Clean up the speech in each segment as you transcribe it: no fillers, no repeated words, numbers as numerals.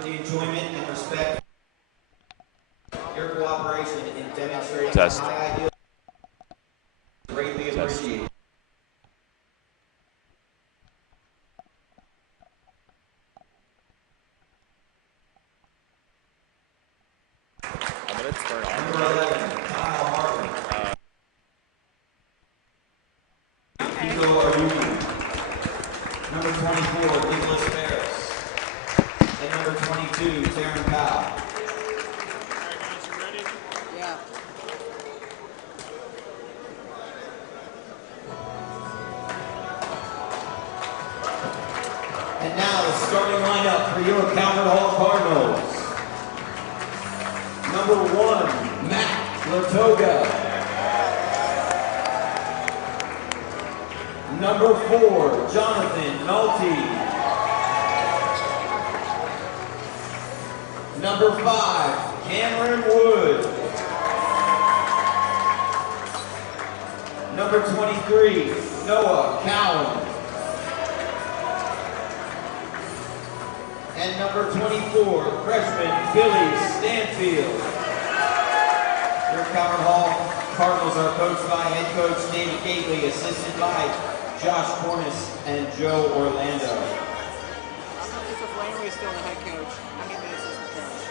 for the enjoyment and respect. Your cooperation in demonstrating Test. high ideals is greatly appreciated. I'm going to turn on. Number 11, Kyle Harvey. Nico Argudi. Number 24, Nicholas Ferris. And number 22, Taryn Powell. Yeah. And now the starting lineup for your Calvert Hall Cardinals. Number 1, Matt Latoga. Number 4, Jonathan Nolte. Number 5, Cameron Wood. Number 23, Noah Cowan. And number 24, freshman Billy Stanfield. Your Calvert Hall Cardinals are coached by head coach David Gately, assisted by Josh Cornish and Joe Orlando. Is the Flamery still the head coach? I mean, the assistant coach.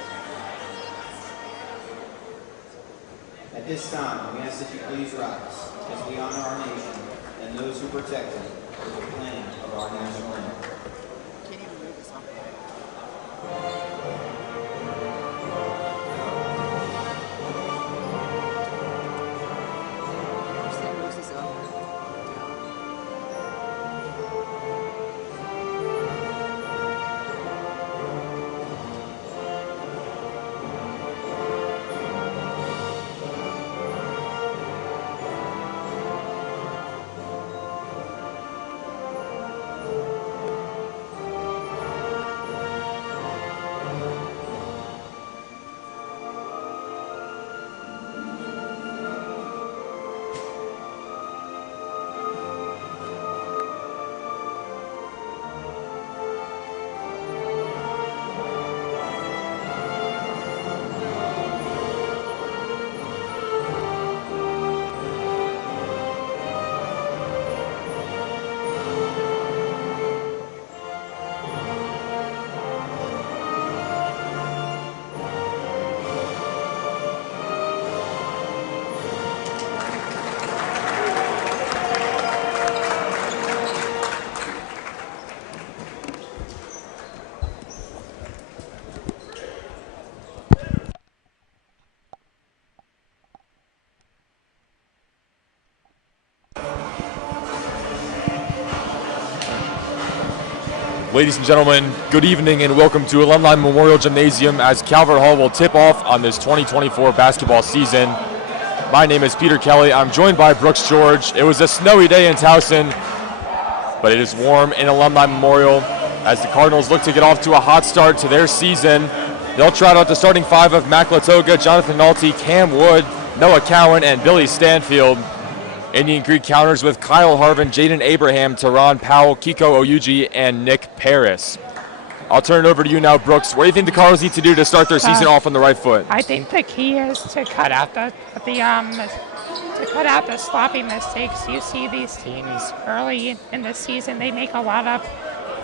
At this time, we ask that you please rise as we honor our nation and those who protect it with the playing of our national anthem. Can't even move this up. Just like moves this up. Down. Ladies and gentlemen, good evening and welcome to Alumni Memorial Gymnasium as Calvert Hall will tip off on this 2024 basketball season. My name is Peter Kelly. I'm joined by Brooks George. It was a snowy day in Towson, but it is warm in Alumni Memorial as the Cardinals look to get off to a hot start to their season. They'll trot out the starting five of Mac Latoga, Jonathan Nolte, Cam Wood, Noah Cowan, and Billy Stanfield. Indian Creek counters with Kyle Harvin, Jaden Abraham, Teron Powell, Kiko Oyuji, and Nick Paris. I'll turn it over to you now, Brooks. What do you think the Cardinals need to do to start their season off on the right foot? I think the key is to cut out the sloppy mistakes. You see these teams early in the season, they make a lot of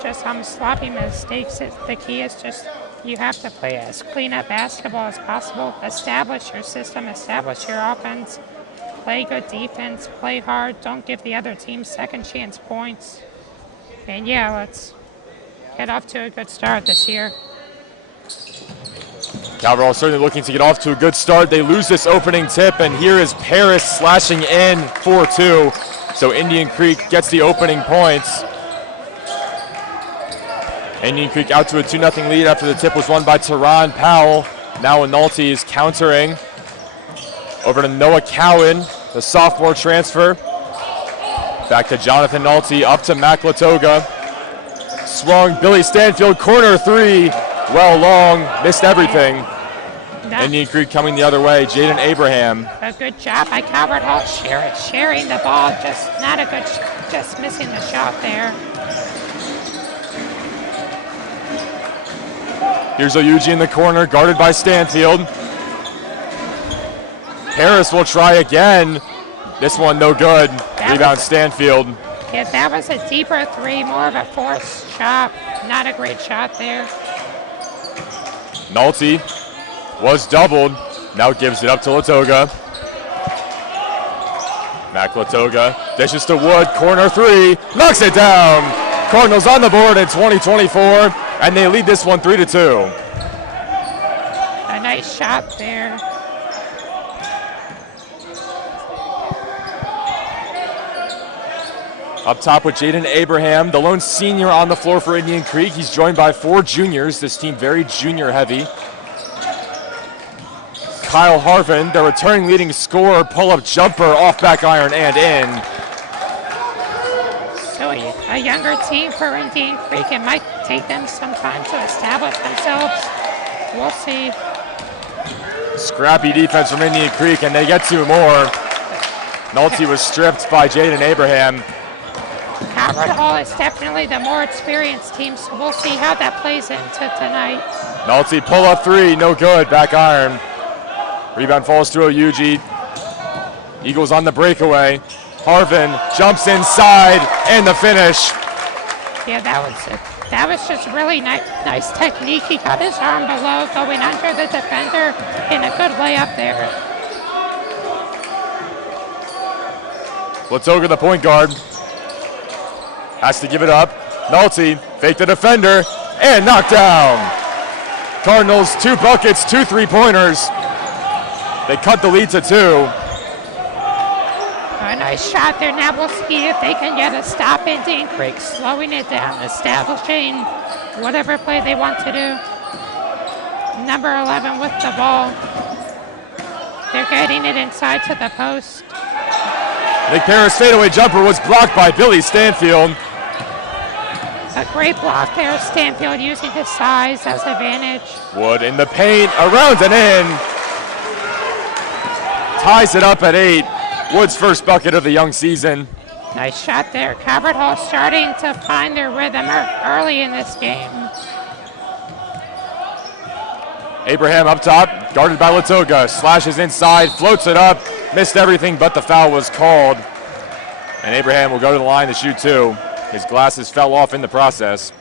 just sloppy mistakes. The key is just you have to play as clean up basketball as possible. Establish your system, establish your offense. Play good defense, play hard, don't give the other team second chance points. And yeah, let's get off to a good start this year. Calvert Hall certainly looking to get off to a good start. They lose this opening tip, and here is Paris slashing in 4-2. So Indian Creek gets the opening points. Indian Creek out to a 2-0 lead after the tip was won by Teron Powell. Now Nolte is countering. Over to Noah Cowan, the sophomore transfer. Back to Jonathan Nolte, up to Mac Latoga. Swung, Billy Stanfield, corner three. Well long, missed everything. Indian Creek coming the other way, Jaden Abraham. A good job by Calvert Hall sharing the ball, just not a good, just missing the shot there. Here's Oyuji in the corner, guarded by Stanfield. Harris will try again. This one no good. Rebound Stanfield. Yeah, that was a deeper three, more of a forced shot. Not a great shot there. Nolte was doubled. Now gives it up to Latoga. Mac Latoga dishes to Wood. Corner three. Knocks it down. Cardinals on the board in 2024. And they lead this one 3-2. A nice shot there. Up top with Jaden Abraham, the lone senior on the floor for Indian Creek. He's joined by 4 juniors. This team very junior heavy. Kyle Harvin, the returning leading scorer, pull-up jumper, off back iron and in. So a younger team for Indian Creek. It might take them some time to establish themselves. We'll see. Scrappy defense from Indian Creek, and they get 2 more. Nolte was stripped by Jaden Abraham. Calvert Hall is definitely the more experienced team, so we'll see how that plays into tonight. Nolte pull up 3, no good, back iron. Rebound falls to Oyuji. Eagles on the breakaway. Harvin jumps inside, and the finish. Yeah, that was just really nice technique. He got his arm below, going under the defender, and a good layup there. Latoga, the point guard, has to give it up. Nolte, fake the defender, and knocked down. Cardinals, 2 buckets, 2 3-pointers. They cut the lead to 2. A nice shot there. Now we'll see if they can get a stop in Indian Creek, slowing it down, establishing whatever play they want to do. Number 11 with the ball. They're getting it inside to the post. Nick Paris' fadeaway jumper was blocked by Billy Stanfield. A great block there. Stanfield using his size as advantage. Wood in the paint, around and in. Ties it up at 8. Wood's first bucket of the young season. Nice shot there. Calvert Hall starting to find their rhythm early in this game. Abraham up top, guarded by Latoga. Slashes inside, floats it up, missed everything but the foul was called. And Abraham will go to the line to shoot 2. His glasses fell off in the process.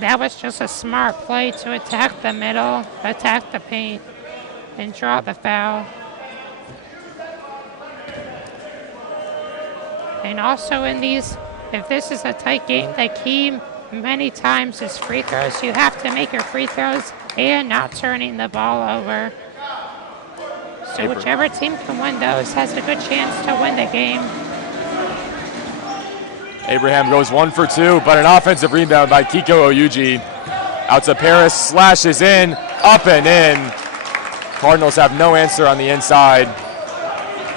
That was just a smart play to attack the middle, attack the paint, and draw the foul. And also in these, if this is a tight game, the key many times is free throws. You have to make your free throws and not turning the ball over. So whichever team can win those has a good chance to win the game. Abraham goes 1 for 2, but an offensive rebound by Kiko Oyuji. Out to Paris, slashes in, up and in. Cardinals have no answer on the inside.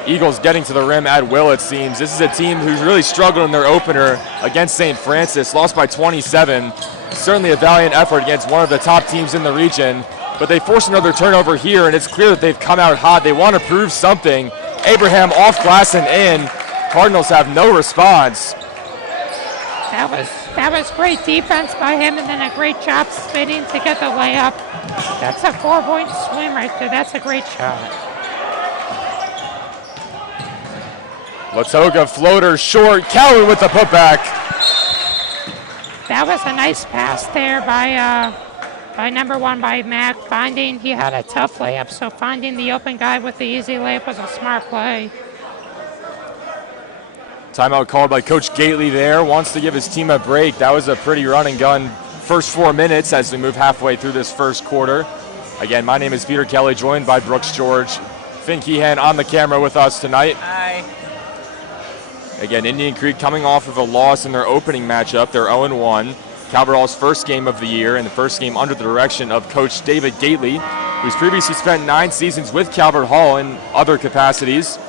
Eagles getting to the rim at will, it seems. This is a team who's really struggled in their opener against St. Francis, lost by 27. Certainly a valiant effort against one of the top teams in the region, but they forced another turnover here, and it's clear that they've come out hot. They want to prove something. Abraham off glass and in. Cardinals have no response. That was great defense by him, and then a great job spinning to get the layup. That's a 4-point swim right there. That's a great shot. Latoga floater short. Cowan with the putback. That was a nice pass there by number 1 by Mac. He had a tough layup, so finding the open guy with the easy layup was a smart play. Timeout called by Coach Gately there. Wants to give his team a break. That was a pretty run and gun first 4 minutes as we move halfway through this first quarter. Again, my name is Peter Kelly, joined by Brooks George. Finn Keehan on the camera with us tonight. Hi. Again, Indian Creek coming off of a loss in their opening matchup. They're 0-1. Calvert Hall's first game of the year, and the first game under the direction of Coach David Gately, who's previously spent 9 seasons with Calvert Hall in other capacities.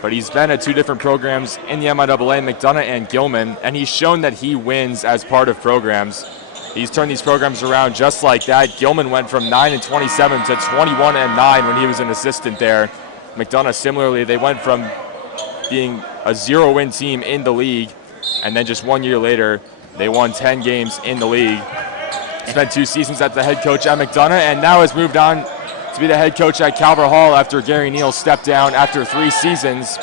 But he's been at 2 different programs in the MIAA, McDonough and Gilman, and he's shown that he wins as part of programs. He's turned these programs around just like that. Gilman went from 9-27 to 21-9 when he was an assistant there. McDonough, similarly, they went from being a 0-win team in the league, and then just 1 year later, They won 10 games in the league. Spent 2 seasons as the head coach at McDonough, and now has moved on to be the head coach at Calvert Hall after Gary Neal stepped down after 3 seasons.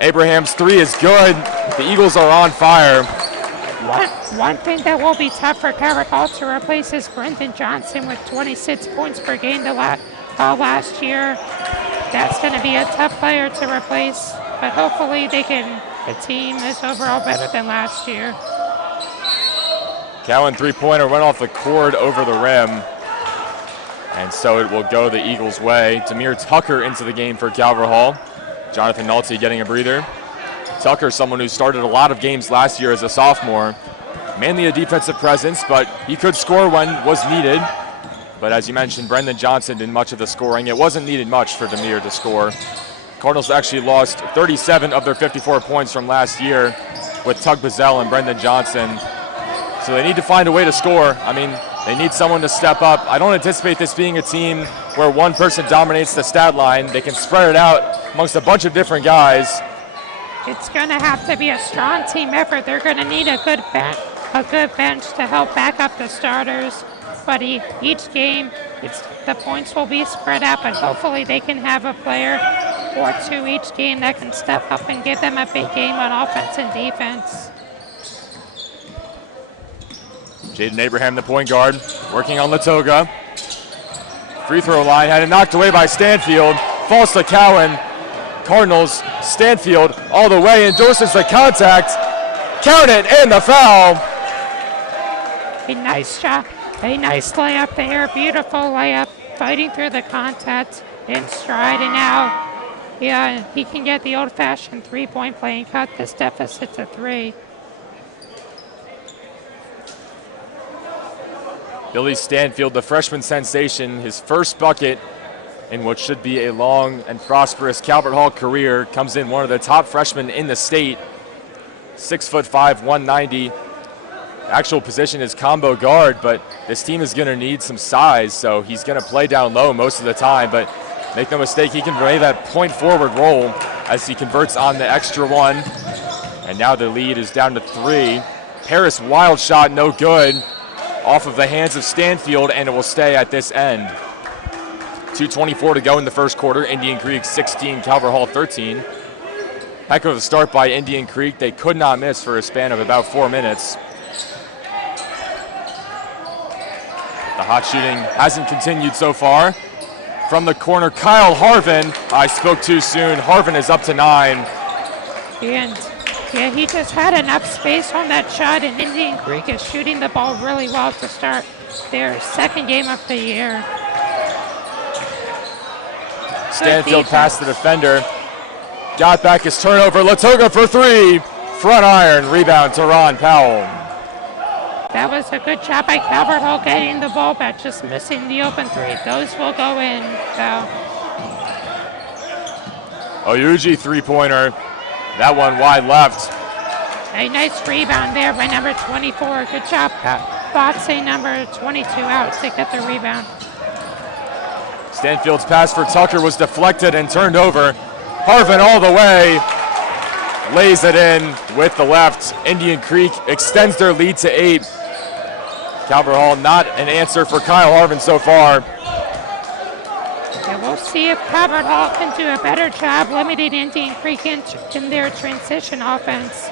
Abraham's 3 is good. The Eagles are on fire. One thing that will be tough for Calvert Hall to replace is Brendan Johnson with 26 points per game last year. That's going to be a tough player to replace, but hopefully the team is overall better than last year. Cowan 3-pointer went off the cord over the rim, and so it will go the Eagles' way. Demir Tucker into the game for Calvert Hall. Jonathan Nolte getting a breather. Tucker, someone who started a lot of games last year as a sophomore. Mainly a defensive presence, but he could score when was needed. But as you mentioned, Brendan Johnson did much of the scoring. It wasn't needed much for Demir to score. Cardinals actually lost 37 of their 54 points from last year with Tug Bazell and Brendan Johnson. So they need to find a way to score. I mean, they need someone to step up. I don't anticipate this being a team where one person dominates the stat line. They can spread it out amongst a bunch of different guys. It's going to have to be a strong team effort. They're going to need a good bench to help back up the starters. But each game, the points will be spread out, but hopefully they can have a player or 2 each game that can step up and give them a big game on offense and defense. Jaden Abraham, the point guard, working on Latoga. Free throw line, had it knocked away by Stanfield. Falls to Cowan. Cardinals, Stanfield all the way, endorses the contact. Count it, and the foul. A nice shot, a nice layup there, beautiful layup, fighting through the contact in stride, and now he can get the old-fashioned 3-point play and cut this deficit to 3. Billy Stanfield, the freshman sensation, his first bucket in what should be a long and prosperous Calvert Hall career, comes in one of the top freshmen in the state. 6'5", 190. Actual position is combo guard, but this team is going to need some size, so he's going to play down low most of the time. But make no mistake, he can play that point forward role as he converts on the extra one. And now the lead is down to 3. Paris, wild shot, no good. Off of the hands of Stanfield, and it will stay at this end. 2:24 to go in the first quarter. Indian Creek 16, Calvert Hall 13. Heck of a start by Indian Creek. They could not miss for a span of about 4 minutes. The hot shooting hasn't continued so far. From the corner, Kyle Harvin. I spoke too soon. Harvin is up to 9. And he just had enough space on that shot, and Indian Creek is shooting the ball really well to start their second game of the year. Stanfield past the defender. Got back his turnover. Latoga for 3. Front iron. Rebound to Ron Powell. That was a good job by Calvert Hall getting the ball back, just missing the open 3. Those will go in, though. Oyuji 3-pointer. That one wide left. A nice rebound there by number 24. Good job, boxing number 22 out to get the rebound. Stanfield's pass for Tucker was deflected and turned over. Harvin all the way. Lays it in with the left. Indian Creek extends their lead to 8. Calvert Hall not an answer for Kyle Harvin so far. And we'll see if Calvert Hall can do a better job limiting Indian Creek in their transition offense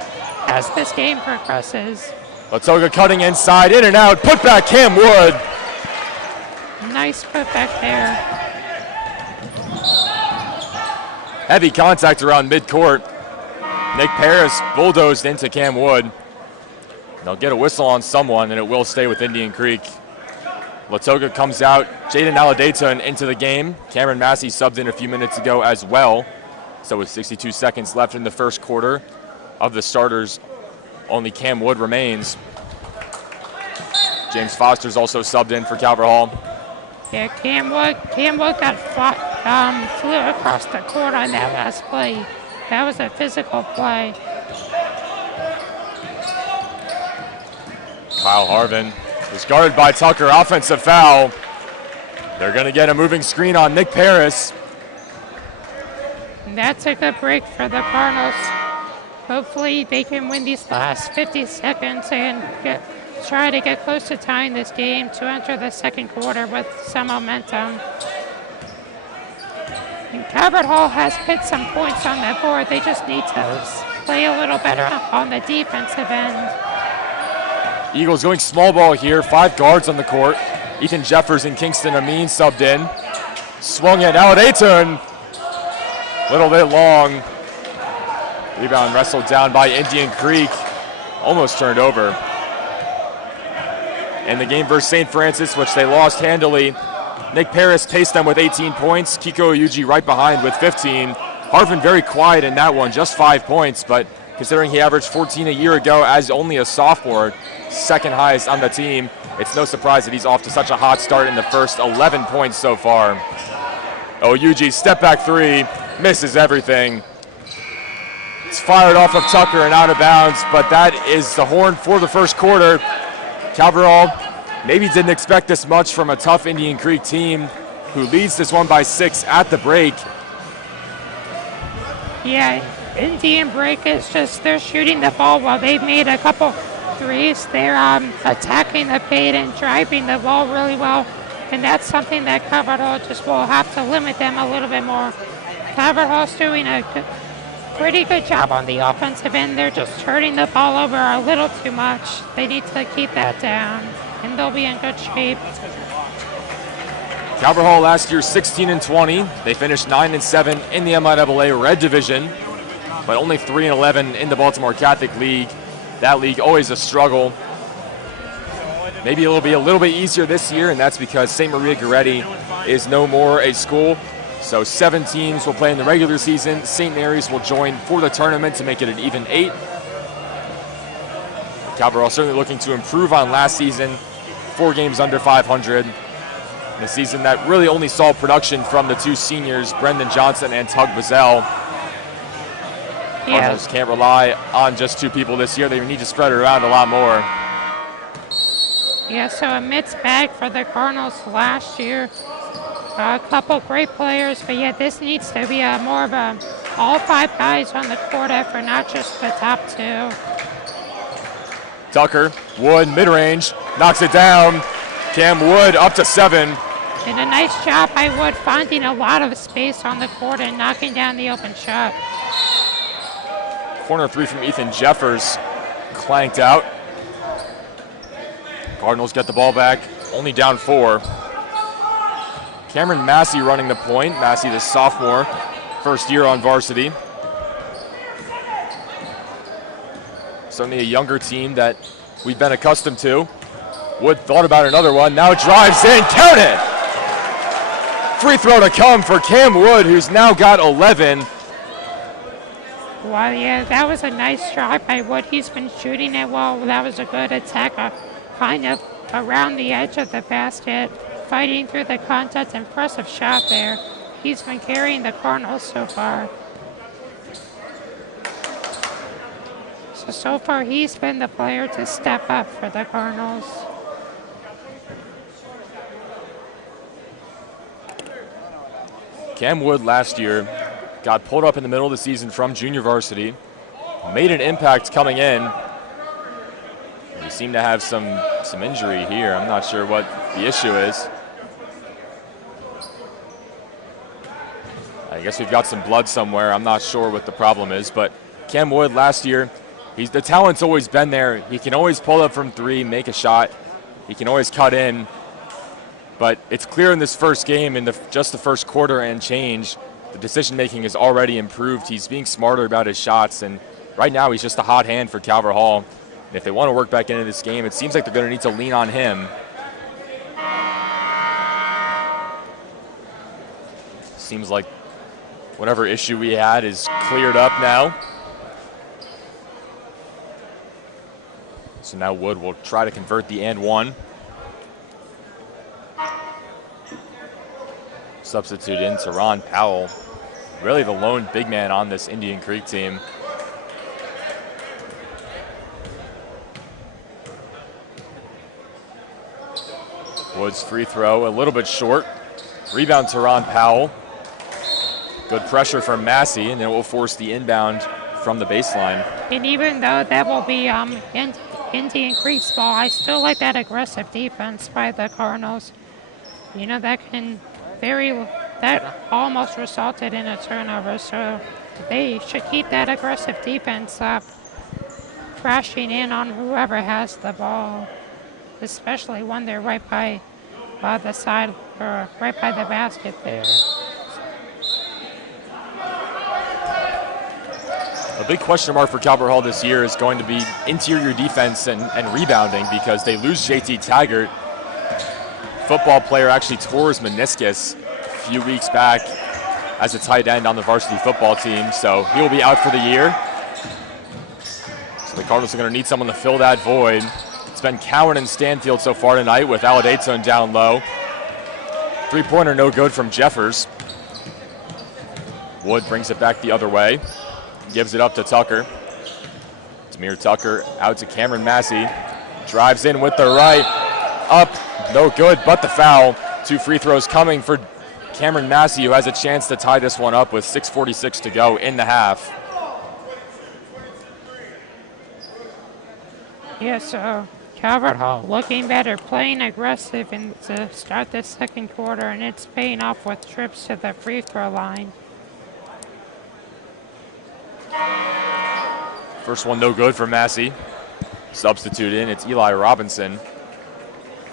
as this game progresses. Latoga cutting inside, in and out, put back Cam Wood. Nice putback there. Heavy contact around midcourt. Nick Paris bulldozed into Cam Wood. They'll get a whistle on someone, and it will stay with Indian Creek. Latoga comes out. Jaden Aladeta into the game. Cameron Massey subbed in a few minutes ago as well. So with 62 seconds left in the first quarter, of the starters, only Cam Wood remains. James Foster's also subbed in for Calvert Hall. Yeah, Cam Wood got flew across the court on that last play. That was a physical play. Kyle Harvin was guarded by Tucker. Offensive foul. They're going to get a moving screen on Nick Paris. And that's a good break for the Cardinals. hopefully they can win these last 50 seconds and try to get close to tying this game to enter the second quarter with some momentum. And Calvert Hall has hit some points on the board. They just need to play a little better on the defensive end. Eagles going small ball here, 5 guards on the court. Ethan Jeffers and Kingston Amin subbed in. Swung it out, Ayton. Little bit long. Rebound wrestled down by Indian Creek. Almost turned over. In the game versus St. Francis, which they lost handily, Nick Paris paced them with 18 points. Kiko Oyuji right behind with 15. Harvin very quiet in that one, just 5 points, but considering he averaged 14 a year ago as only a sophomore, second highest on the team, it's no surprise that he's off to such a hot start in the first 11 points so far. Oyuji, step back 3, misses everything. It's fired off of Tucker and out of bounds, but that is the horn for the first quarter. Calvert Hall maybe didn't expect this much from a tough Indian Creek team who leads this one by 6 at the break. Yeah, Indian break is just, they're shooting the ball while they've made a couple threes. They're attacking the paint and driving the ball really well. And that's something that Calvert Hall just will have to limit them a little bit more. Calvert Hall's doing a pretty good job on the offensive end. They're just turning the ball over a little too much. They need to keep that down, and they'll be in good shape. Calvert Hall last year 16-20. They finished 9-7 in the MIAA Red Division, but only 3-11 in the Baltimore Catholic League. That league always a struggle. Maybe it'll be a little bit easier this year, and that's because St. Maria Goretti is no more a school. So 7 teams will play in the regular season. St. Mary's will join for the tournament to make it an even 8. Calvert Hall certainly looking to improve on last season. 4 games under 500. In a season that really only saw production from the 2 seniors, Brendan Johnson and Tug Bazell. Cardinals can't rely on just 2 people this year. They need to spread it around a lot more. Yeah, so a mixed bag for the Cardinals last year. A couple great players, but yeah, this needs to be more of a all 5 guys on the court effort, not just the top 2. Tucker, Wood, mid-range, knocks it down. Cam Wood up to 7. And a nice job by Wood finding a lot of space on the court and knocking down the open shot. Corner 3 from Ethan Jeffers, clanked out. Cardinals get the ball back, only down 4. Cameron Massey running the point. Massey, the sophomore, first year on varsity. Certainly a younger team that we've been accustomed to. Wood thought about another one, now drives in, count it! Free throw to come for Cam Wood, who's now got 11. Well, yeah, that was a nice drive by Wood. He's been shooting it well. That was a good attack, kind of around the edge of the basket, fighting through the contest. Impressive shot there. He's been carrying the Cardinals so far. So far, he's been the player to step up for the Cardinals. Cam Wood last year got pulled up in the middle of the season from junior varsity, made an impact coming in. We seem to have some injury here. I'm not sure what the issue is. I guess we've got some blood somewhere. I'm not sure what the problem is, but Cam Wood last year, the talent's always been there. He can always pull up from 3, make a shot. He can always cut in. But it's clear in this first game, in just the first quarter and change, the decision-making has already improved. He's being smarter about his shots, and right now he's just a hot hand for Calvert Hall. And if they want to work back into this game, it seems like they're going to need to lean on him. Seems like whatever issue we had is cleared up now. So now Wood will try to convert the and 1. Substitute in to Ron Powell. Really the lone big man on this Indian Creek team. Wood's free throw a little bit short. Rebound to Ron Powell. Good pressure from Massey, and it will force the inbound from the baseline. And even though that will be Indian Creek's ball, I still like that aggressive defense by the Cardinals. You know, that almost resulted in a turnover, so they should keep that aggressive defense up, crashing in on whoever has the ball, especially when they're right by the side or right by the basket there. A big question mark for Calvert Hall this year is going to be interior defense and rebounding, because they lose JT Taggart. Football player actually tore his meniscus a few weeks back as a tight end on the varsity football team, so he'll be out for the year. So the Cardinals are going to need someone to fill that void. It's been Cowan and Stanfield so far tonight, with Aladayton down low. Three-pointer no good from Jeffers. Wood brings it back the other way. Gives it up to Tucker. Demir Tucker out to Cameron Massey. Drives in with the right. Up, no good, but the foul. 2 free throws coming for Cameron Massey, who has a chance to tie this one up with 6:46 to go in the half. Yeah, so Calvert Hall looking better, playing aggressive to start the second quarter, and it's paying off with trips to the free throw line. First one no good for Massey. Substitute in, it's Eli Robinson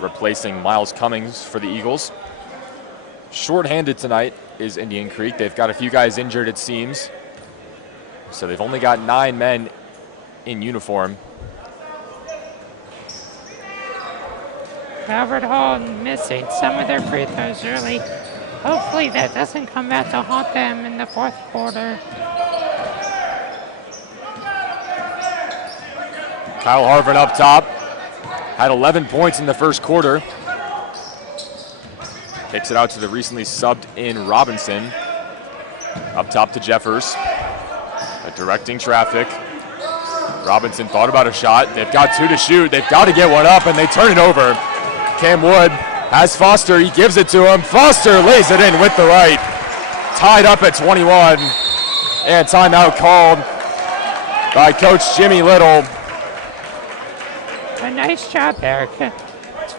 replacing Miles Cummings for the Eagles. Short-handed tonight is Indian Creek. They've got a few guys injured, it seems. So they've only got 9 men in uniform. Calvert Hall missing some of their free throws early. Hopefully that doesn't come back to haunt them in the fourth quarter. Kyle Harvin up top. Had 11 points in the first quarter. Kicks it out to the recently subbed in Robinson. Up top to Jeffers. Directing traffic. Robinson thought about a shot. They've got 2 to shoot. They've got to get one up, and they turn it over. Cam Wood has Foster. He gives it to him. Foster lays it in with the right. Tied up at 21. And timeout called by Coach Jimmy Little. A nice job there,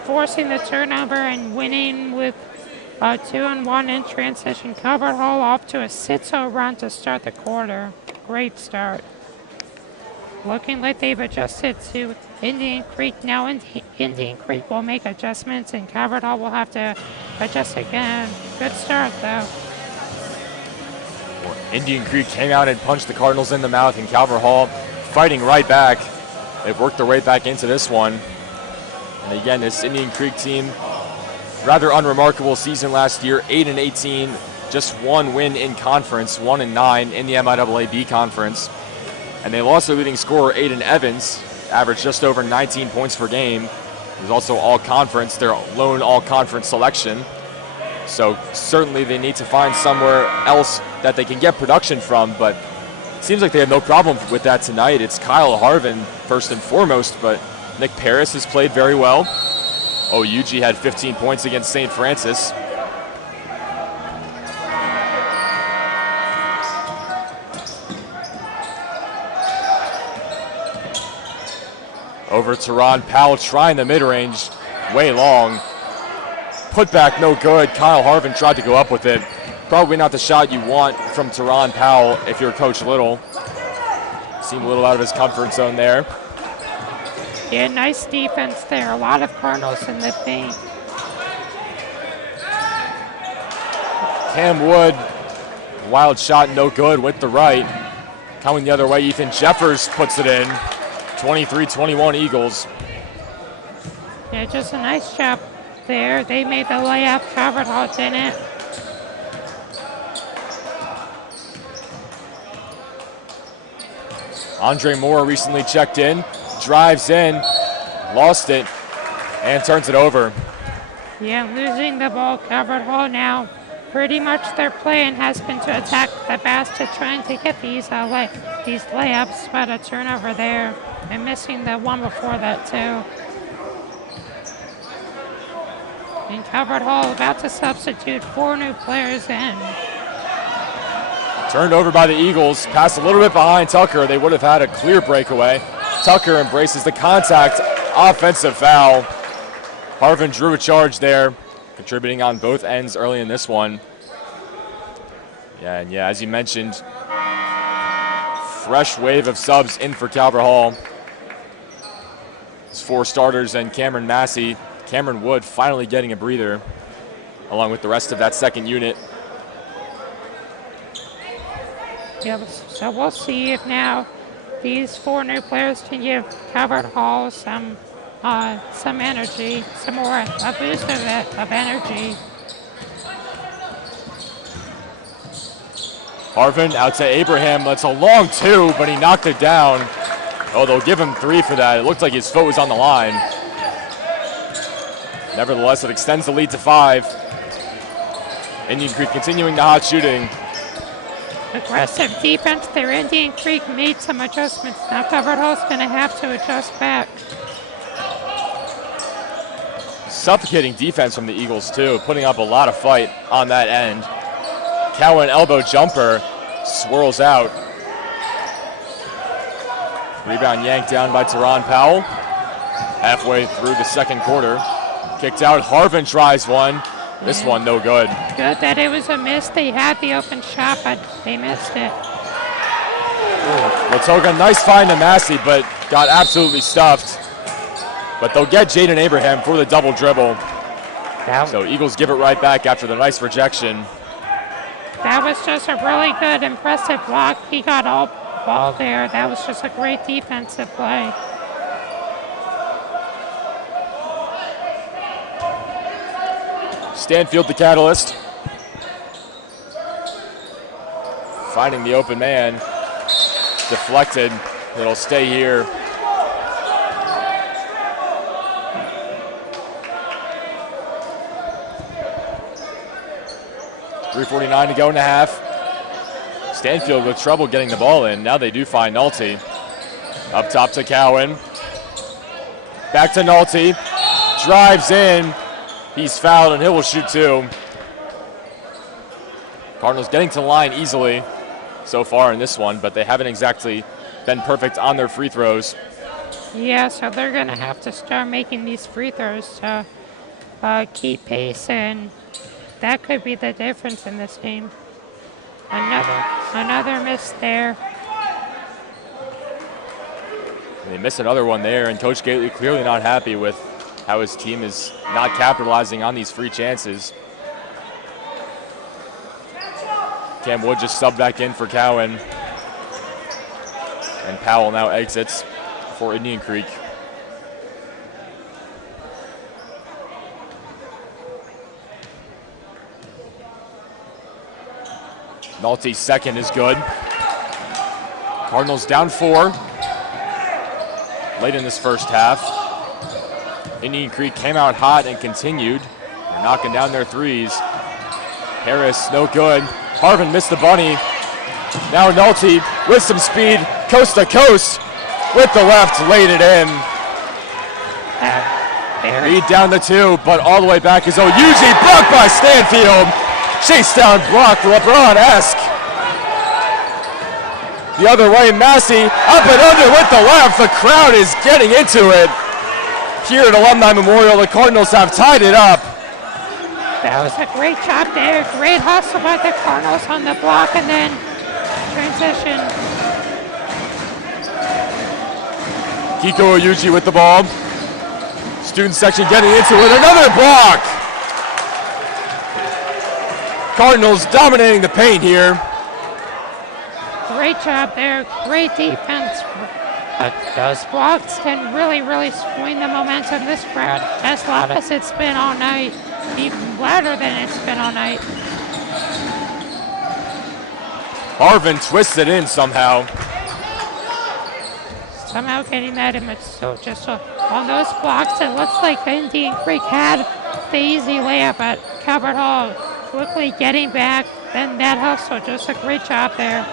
forcing the turnover and winning with 2-1 in transition. Calvert Hall off to a 6-0 run to start the quarter. Great start. Looking like they've adjusted to Indian Creek. Now Indian Creek will make adjustments, and Calvert Hall will have to adjust again. Good start, though. Indian Creek came out and punched the Cardinals in the mouth, and Calvert Hall fighting right back. They've worked their way back into this one. And again, this Indian Creek team, rather unremarkable season last year, 8-18, just 1 win in conference, 1-9 in the MIAA conference. And they lost their leading scorer, Aiden Evans, averaged just over 19 points per game. He was also all-conference, their lone all-conference selection. So certainly they need to find somewhere else that they can get production from, but it seems like they have no problem with that tonight. It's Kyle Harvin first and foremost, but Nick Paris has played very well. Oyuji had 15 points against St. Francis. Over to Ron Powell, trying the mid-range, way long. Put back, no good. Kyle Harvin tried to go up with it. Probably not the shot you want from Teron Powell if you're Coach Little. Seemed a little out of his comfort zone there. Yeah, nice defense there. A lot of Cardinals in the paint. Cam Wood, wild shot, no good with the right. Coming the other way, Ethan Jeffers puts it in. 23-21 Eagles. Yeah, just a nice job there. They made the layup. Calvert Hall didn't. Andre Moore recently checked in, drives in, lost it, and turns it over. Yeah, losing the ball. Calvert Hall now. Pretty much their plan has been to attack the basket, trying to get these layups, but a turnover there. And missing the one before that, too. And Calvert Hall about to substitute 4 new players in. Turned over by the Eagles, passed a little bit behind Tucker. They would have had a clear breakaway. Tucker embraces the contact, offensive foul. Harvin drew a charge there, contributing on both ends early in this one. Yeah, as you mentioned, fresh wave of subs in for Calvert Hall. It's 4 starters and Cameron Massey. Cameron Wood finally getting a breather, along with the rest of that second unit. Yeah, so we'll see if now these 4 new players can give Calvert Hall some energy, some more, a boost of energy. Harvin out to Abraham. That's a long 2, but he knocked it down. Oh, they'll give him 3 for that. It looked like his foot was on the line. Nevertheless, it extends the lead to 5. Indian Creek continuing the hot shooting. Aggressive defense there. Indian Creek made some adjustments. Now Calvert Hall's going to have to adjust back. Suffocating defense from the Eagles, too, putting up a lot of fight on that end. Cowan elbow jumper swirls out. Rebound yanked down by Teron Powell. Halfway through the second quarter. Kicked out. Harvin tries one. This one no good. Good that it was a miss. They had the open shot, but they missed it. Latoga, nice find to Massey, but got absolutely stuffed. But they'll get Jaden Abraham for the double dribble. So Eagles give it right back after the nice rejection. That was just a really good, impressive block. He got all ball there. That was just a great defensive play. Stanfield, the catalyst. Finding the open man. Deflected. It'll stay here. .349 to go in the half. Stanfield with trouble getting the ball in. Now they do find Nolte. Up top to Cowan. Back to Nolte. Drives in. He's fouled and he will shoot 2. Cardinals getting to the line easily so far in this one, but they haven't exactly been perfect on their free throws. Yeah, so they're going to have to start making these free throws to keep pace, and that could be the difference in this game. Another miss there. They miss another one there, and Coach Gately clearly not happy with how his team is not capitalizing on these free chances. Cam Wood just subbed back in for Cowan. And Powell now exits for Indian Creek. Nolte's second is good. Cardinals down 4 late in this first half. Indian Creek came out hot and continued. They're knocking down their threes. Harris, no good. Harvin missed the bunny. Now Nolte with some speed, coast to coast with the left, laid it in. Lead down to 2, but all the way back is Oyuji, blocked by Stanfield. Chase down block, LeBron-esque. The other way, Massey up and under with the left. The crowd is getting into it. Here at Alumni Memorial, the Cardinals have tied it up. That was a great job there. Great hustle by the Cardinals on the block and then transition. Kiko Oyuji with the ball. Student section getting into it. Another block. Cardinals dominating the paint here. Great job there. Great defense. Those blocks can really, really swing the momentum this crowd. As loud as it's been all night. Even louder than it's been all night. Harvin twisted in somehow. Somehow getting that image. So just on those blocks, it looks like Indian Creek had the easy layup, but Calvert Hall quickly getting back. Then that hustle, just a great job there.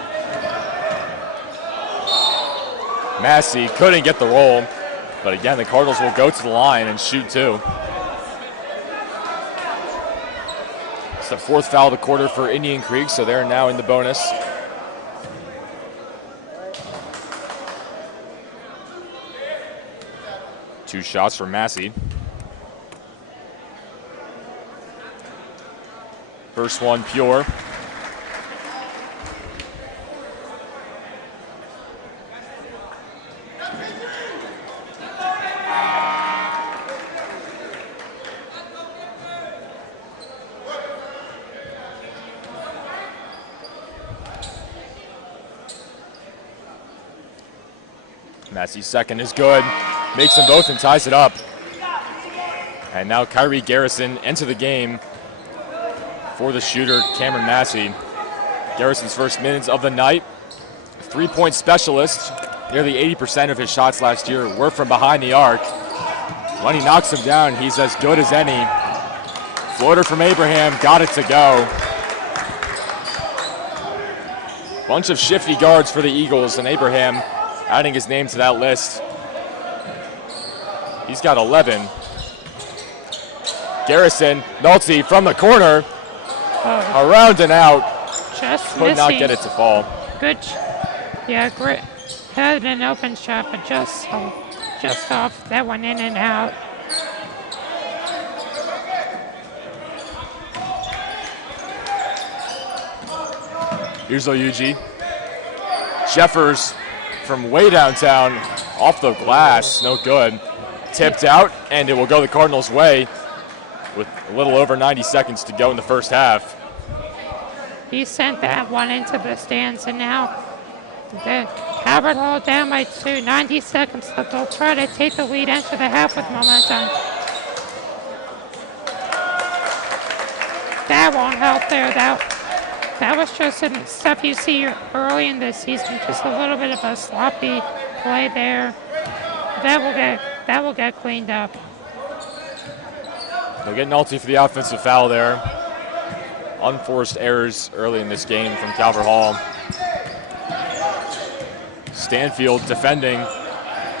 Massey couldn't get the roll, but again, the Cardinals will go to the line and shoot 2. It's the 4th foul of the quarter for Indian Creek, so they're now in the bonus. 2 shots for Massey. First one pure. Massey's second is good. Makes them both and ties it up. And now Kyrie Garrison into the game for the shooter, Cameron Massey. Garrison's first minutes of the night. 3-point specialist. Nearly 80% of his shots last year were from behind the arc. When he knocks him down, he's as good as any. Floater from Abraham, got it to go. Bunch of shifty guards for the Eagles, and Abraham adding his name to that list. He's got 11. Garrison, Nolte from the corner. Around and out. Just Could not get it to fall. Good. Yeah, great. Had an open shot, but just off. That one in and out. Here's Oyuji. Jeffers from way downtown, off the glass, no good. Tipped out, and it will go the Cardinals' way with a little over 90 seconds to go in the first half. He sent that one into the stands, and now the Calvert Hall down by 2, 90 seconds left. They'll try to take the lead into the half with momentum. That won't help there. That was just some stuff you see early in the season, just a little bit of a sloppy play there. That will get cleaned up. They'll get Nolte for the offensive foul there. Unforced errors early in this game from Calvert Hall. Stanfield defending,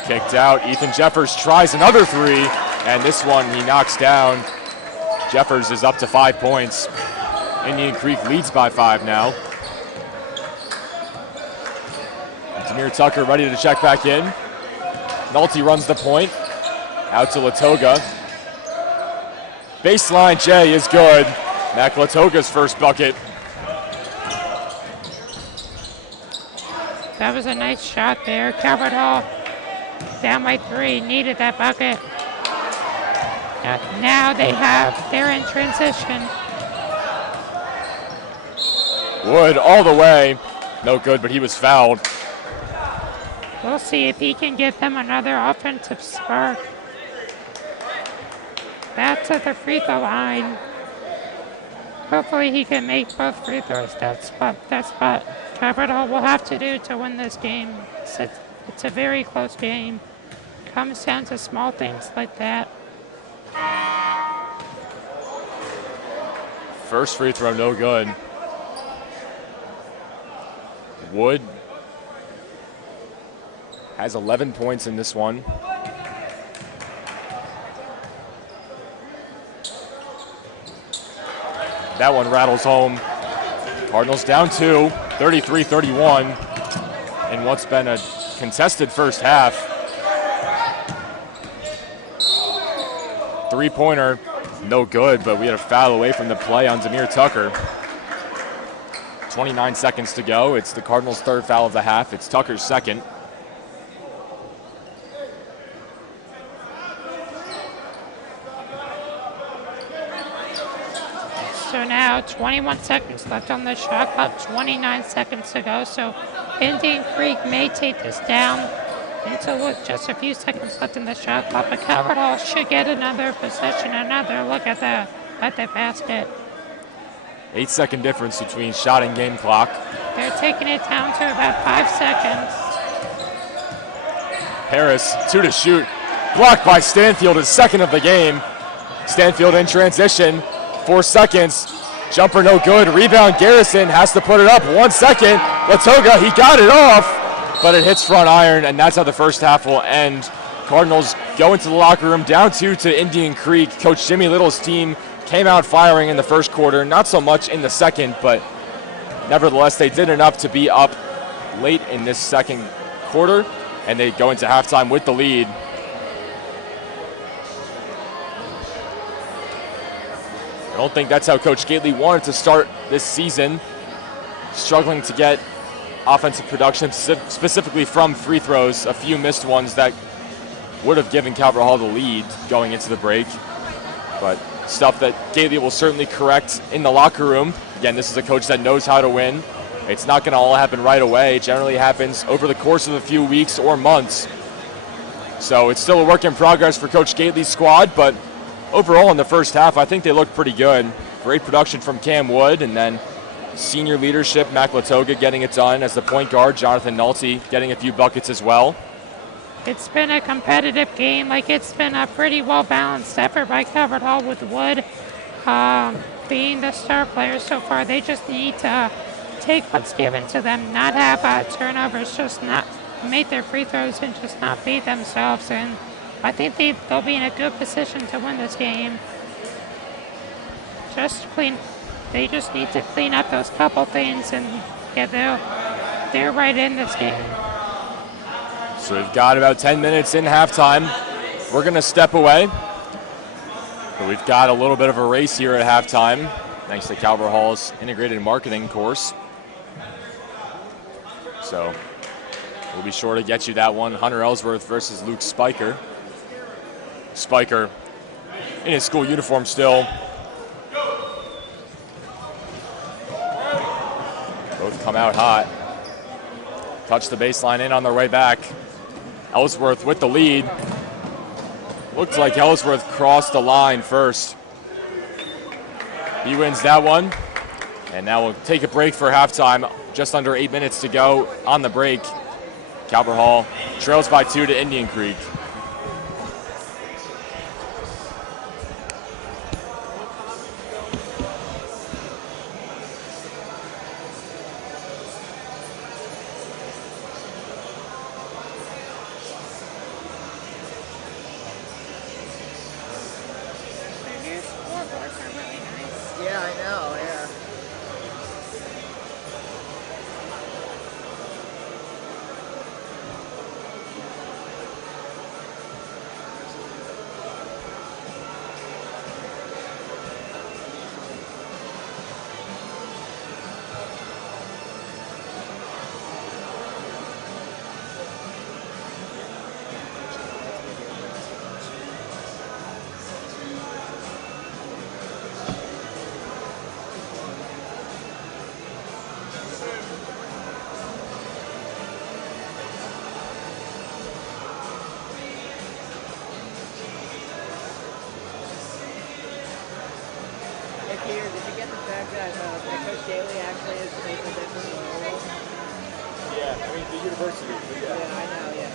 kicked out. Ethan Jeffers tries another 3, and this one he knocks down. Jeffers is up to 5 points. Indian Creek leads by 5 now. Demir Tucker ready to check back in. Nolte runs the point. Out to Latoga. Baseline J is good. Mac Latoga's first bucket. That was a nice shot there. Calvert Hall down by 3, needed that bucket. Now they're in transition. Wood all the way. No good, but he was fouled. We'll see if he can give them another offensive spark. Back to the free throw line. Hopefully he can make both free throws. That's what Calvert Hall will have to do to win this game. It's a very close game. Comes down to small things like that. First free throw, no good. Wood has 11 points in this one. That one rattles home. Cardinals down 2, 33-31, in what's been a contested first half. Three-pointer, no good, but we had a foul away from the play on Demir Tucker. 29 seconds to go. It's the Cardinals' third foul of the half. It's Tucker's second. So now 21 seconds left on the shot clock, 29 seconds to go. So Indian Creek may take this down until just a few seconds left in the shot clock. But Calvert Hall should get another possession, another look at the basket. 8-second difference between shot and game clock. They're taking it down to about 5 seconds. Harris, 2 to shoot. Blocked by Stanfield, his second of the game. Stanfield in transition. 4 seconds. Jumper no good. Rebound Garrison has to put it up. 1 second. Latoga, he got it off, but it hits front iron, and that's how the first half will end. Cardinals go into the locker room down 2 to Indian Creek. Coach Jimmy Little's team came out firing in the first quarter, not so much in the second, but nevertheless they did enough to be up late in this second quarter, and they go into halftime with the lead. don't think that's how Coach Gately wanted to start this season, struggling to get offensive production, specifically from free throws, a few missed ones that would have given Calvert Hall the lead going into the break. But stuff that Gately will certainly correct in the locker room. Again, this is a coach that knows how to win. It's not going to all happen right away. It generally happens over the course of a few weeks or months. So it's still a work in progress for Coach Gately's squad, but overall in the first half, I think they looked pretty good. Great production from Cam Wood, and then senior leadership, Mac Latoga getting it done as the point guard, Jonathan Nolte getting a few buckets as well. It's been a competitive game. It's been a pretty well-balanced effort by Calvert Hall with Wood being the star player so far. They just need to take what's given to them, not have turnovers, just not make their free throws and just not beat themselves. And I think they'll be in a good position to win this game. They just need to clean up those couple things, and they're right in this game. So we've got about 10 minutes in halftime. We're going to step away. But we've got a little bit of a race here at halftime, thanks to Calvert Hall's integrated marketing course. So we'll be sure to get you that one. Hunter Ellsworth versus Luke Spiker. Spiker in his school uniform still. Both come out hot. Touch the baseline in on their way back. Ellsworth with the lead. Looked like Ellsworth crossed the line first. He wins that one. And now we'll take a break for halftime. Just under 8 minutes to go on the break. Calvert Hall trails by 2 to Indian Creek. Yeah, I know, yeah. Peter, did you get the fact that Coach Daly actually is making a difference in the world? Yeah, I mean the university. Yeah, I know, yeah.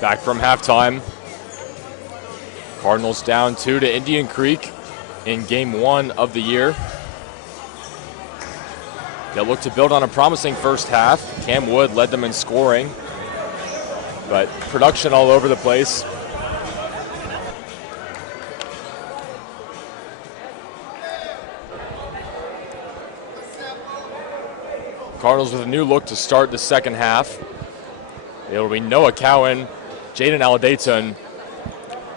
Back from halftime. Cardinals down 2 to Indian Creek in game 1 of the year. They'll look to build on a promising first half. Cam Wood led them in scoring, but production all over the place. Cardinals with a new look to start the second half. It'll be Noah Cowan, Jaden Aladayton,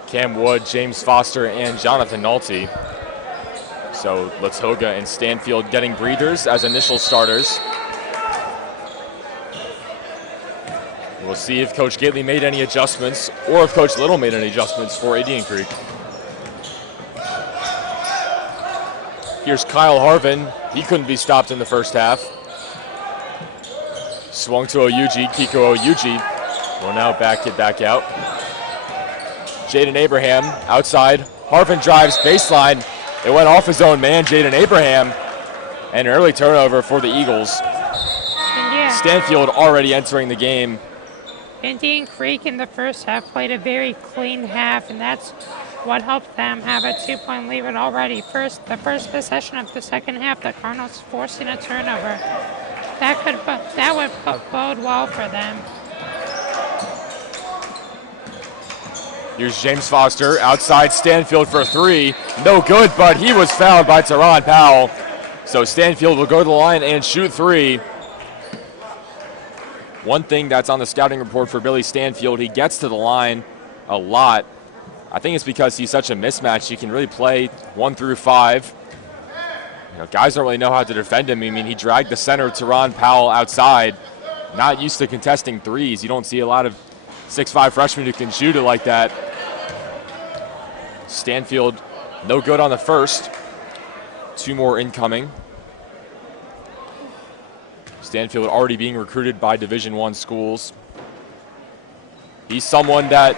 Cam Wood, James Foster, and Jonathan Nolte. So Latoga and Stanfield getting breathers as initial starters. We'll see if Coach Gately made any adjustments or if Coach Little made any adjustments for Indian Creek. Here's Kyle Harvin. He couldn't be stopped in the first half. Swung to Oyuji, Kiko Oyuji will now back it back out. Jaden Abraham outside. Harvin drives baseline. It went off his own man, Jaden Abraham. An early turnover for the Eagles. Stanfield already entering the game. Indian Creek in the first half played a very clean half, and that's what helped them have a 2-point lead already. The first possession of the second half, the Cardinals forcing a turnover. That would bode well for them. Here's James Foster outside Stanfield for three. No good, but he was fouled by Teron Powell. So Stanfield will go to the line and shoot three. One thing that's on the scouting report for Billy Stanfield, he gets to the line a lot. I think it's because he's such a mismatch. He can really play 1 through 5. You know, guys don't really know how to defend him. I mean, he dragged the center, Teron Powell, outside. Not used to contesting threes. You don't see a lot of 6'5" freshmen who can shoot it like that. Stanfield, no good on the first. 2 more incoming. Stanfield already being recruited by Division I schools. He's someone that,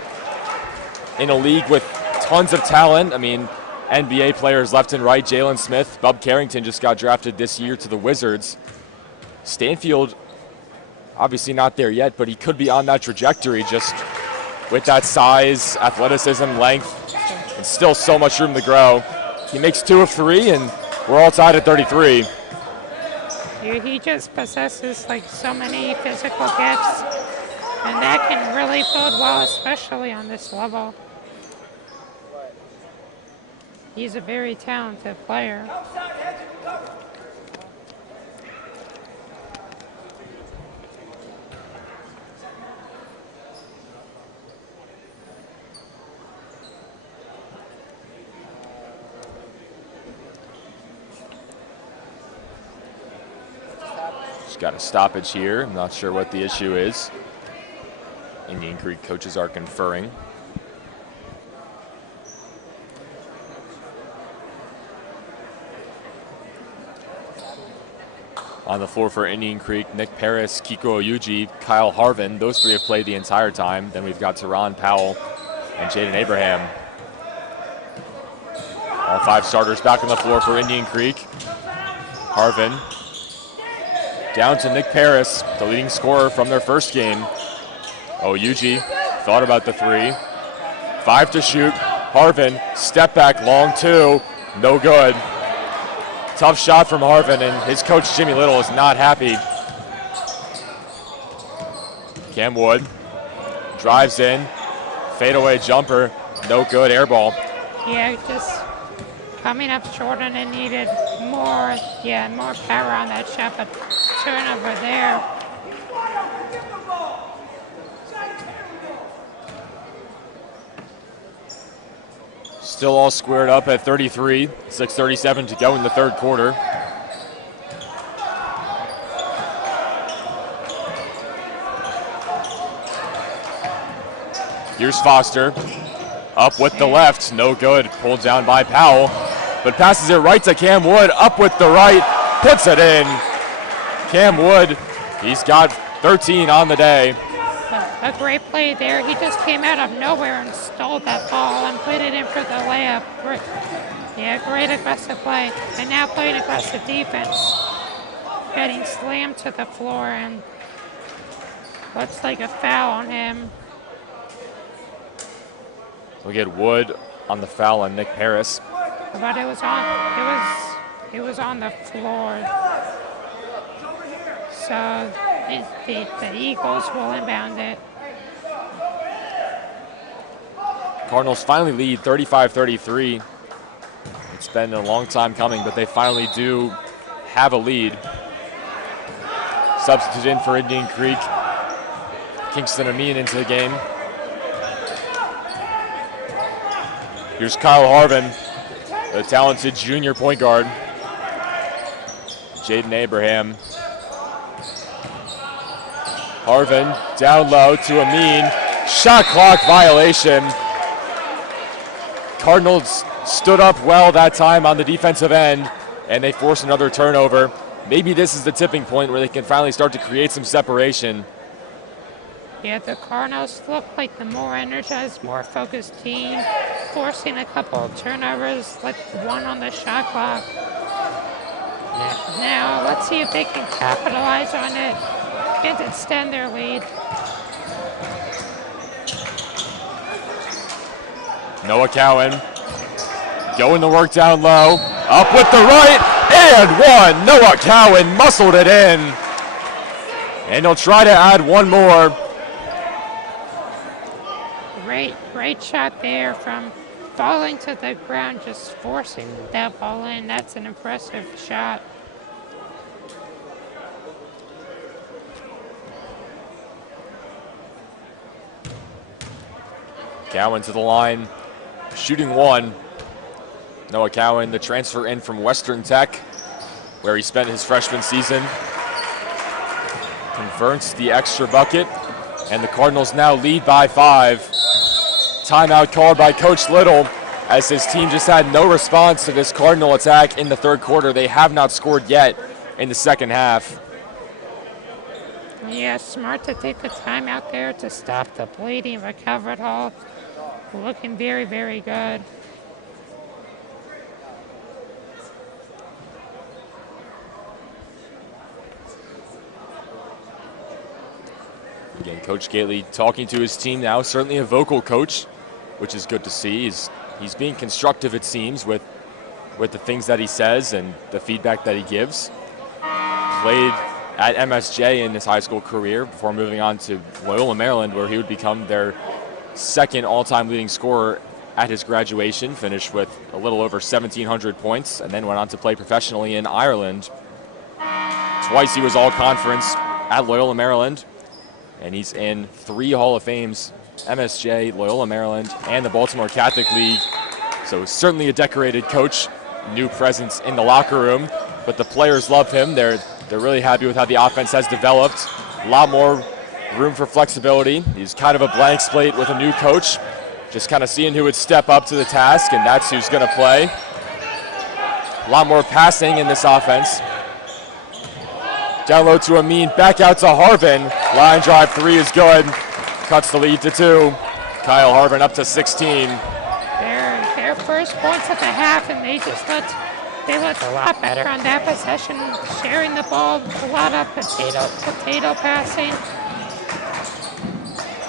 in a league with tons of talent, I mean, NBA players left and right, Jalen Smith, Bub Carrington just got drafted this year to the Wizards. Stanfield, obviously not there yet, but he could be on that trajectory just with that size, athleticism, length, and still so much room to grow. He makes 2 of 3, and we're all tied at 33. He just possesses like so many physical gifts, and that can really bode well, especially on this level. He's a very talented player. Just got a stoppage here. I'm not sure what the issue is. Indian Creek coaches are conferring. On the floor for Indian Creek, Nick Paris, Kiko Oyuji, Kyle Harvin. Those 3 have played the entire time. Then we've got Teron Powell and Jaden Abraham. All 5 starters back on the floor for Indian Creek. Harvin down to Nick Paris, the leading scorer from their first game. Oyuji thought about the 3. 5 to shoot. Harvin, step back, long 2, no good. Tough shot from Harvin, and his coach Jimmy Little is not happy. Cam Wood drives in, fadeaway jumper, no good, air ball. Yeah, just coming up short, and it needed more power on that shot, but turnover there. Still all squared up at 33, 6:37 to go in the third quarter. Here's Foster, up with the left, no good, pulled down by Powell, but passes it right to Cam Wood, up with the right, puts it in. Cam Wood, he's got 13 on the day. A great play there. He just came out of nowhere and stole that ball and put it in for the layup. Great aggressive play. And now playing aggressive defense. Getting slammed to the floor, and looks like a foul on him. We'll get Wood on the foul on Nick Paris. But it was on the floor. so the Eagles will inbound it. Cardinals finally lead 35-33. It's been a long time coming, but they finally do have a lead. Substitute in for Indian Creek. Kingston Amin into the game. Here's Kyle Harvin, a talented junior point guard. Jaden Abraham. Harvin down low to Amin. Shot clock violation. Cardinals stood up well that time on the defensive end, and they forced another turnover. Maybe this is the tipping point where they can finally start to create some separation. Yeah, the Cardinals look like the more energized, more focused team, forcing a couple of turnovers, like one on the shot clock. Now, let's see if they can capitalize on it and extend their lead. Noah Cowan going to work down low, up with the right, and one. Noah Cowan muscled it in, and he'll try to add one more. Great shot there from falling to the ground, just forcing that ball in. That's an impressive shot. Cowan to the line, shooting one. Noah Cowan, the transfer in from Western Tech, where he spent his freshman season, converts the extra bucket, and the Cardinals now lead by 5. Timeout called by Coach Little, as his team just had no response to this Cardinal attack in the third quarter. They have not scored yet in the second half. Yeah, smart to take the timeout there to stop the bleeding. Recovered Hall looking very, very good. Again, Coach Gately talking to his team now, certainly a vocal coach, which is good to see. He's being constructive, it seems, with the things that he says and the feedback that he gives. Played at MSJ in his high school career before moving on to Loyola Maryland, where he would become their second all-time leading scorer at his graduation, finished with a little over 1,700 points, and then went on to play professionally in Ireland. Twice he was all-conference at Loyola Maryland, and he's in 3 Hall of Fames, MSJ, Loyola Maryland, and the Baltimore Catholic League. So certainly a decorated coach, new presence in the locker room, but the players love him. They're really happy with how the offense has developed. A lot more room for flexibility. He's kind of a blank slate with a new coach, just kind of seeing who would step up to the task, and that's who's going to play. A lot more passing in this offense. Down low to Amin, back out to Harvin. Line drive 3 is good. Cuts the lead to 2. Kyle Harvin up to 16. Their first points at the half, and they looked a lot better on that possession, sharing the ball, a lot of potato passing.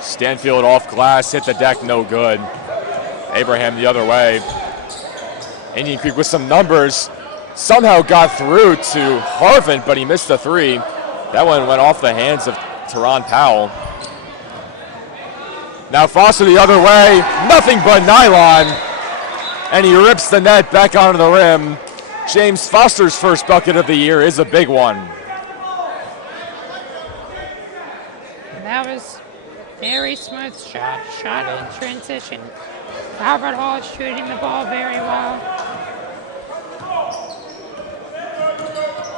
Stanfield off glass, hit the deck, no good. Abraham the other way. Indian Creek with some numbers, somehow got through to Harvin, but he missed the 3. That one went off the hands of Teron Powell. Now Foster the other way, nothing but nylon, and he rips the net back onto the rim. James Foster's first bucket of the year is a big one. That was very smooth shot in transition. Albert Hall is shooting the ball very well.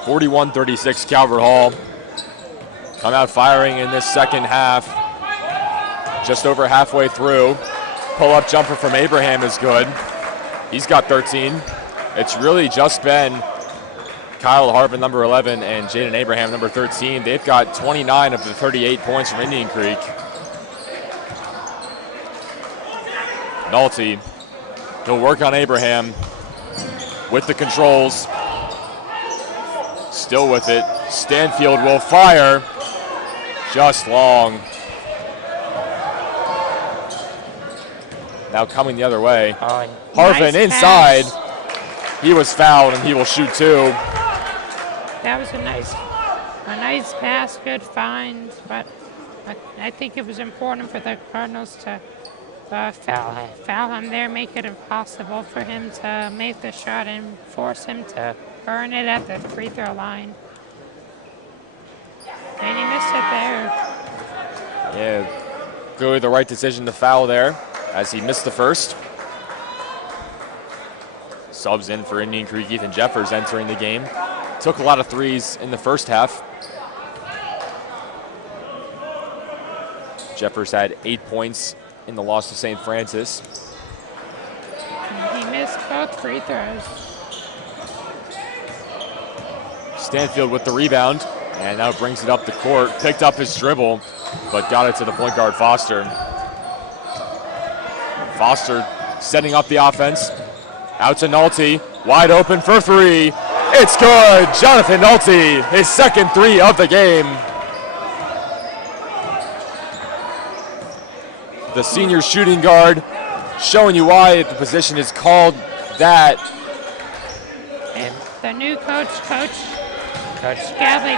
41-36 Calvert Hall. Come out firing in this second half. Just over halfway through. Pull-up jumper from Abraham is good. He's got 13. It's really just been Kyle Harvin, number 11, and Jaden Abraham, number 13. They've got 29 of the 38 points from Indian Creek. Nolte, he'll work on Abraham with the controls. Still with it. Stanfield will fire. Just long. Now coming the other way. Harvin Nice inside. pass. He was fouled, and he will shoot 2. That was a A nice pass, good find, but I think it was important for the Cardinals to foul him there, make it impossible for him to make the shot and force him to burn it at the free throw line. And he missed it there. Yeah, clearly the right decision to foul there as he missed the first. Subs in for Indian Creek, Ethan Jeffers entering the game. Took a lot of threes in the first half. Jeffers had 8 points in the loss to St. Francis. He missed both free throws. Stanfield with the rebound, and now brings it up the court. Picked up his dribble, but got it to the point guard, Foster. Foster setting up the offense. Out to Nolte, wide open for three. It's good! Jonathan Nolte, his second three of the game. The senior shooting guard, showing you why the position is called that. And the new Coach Gadley.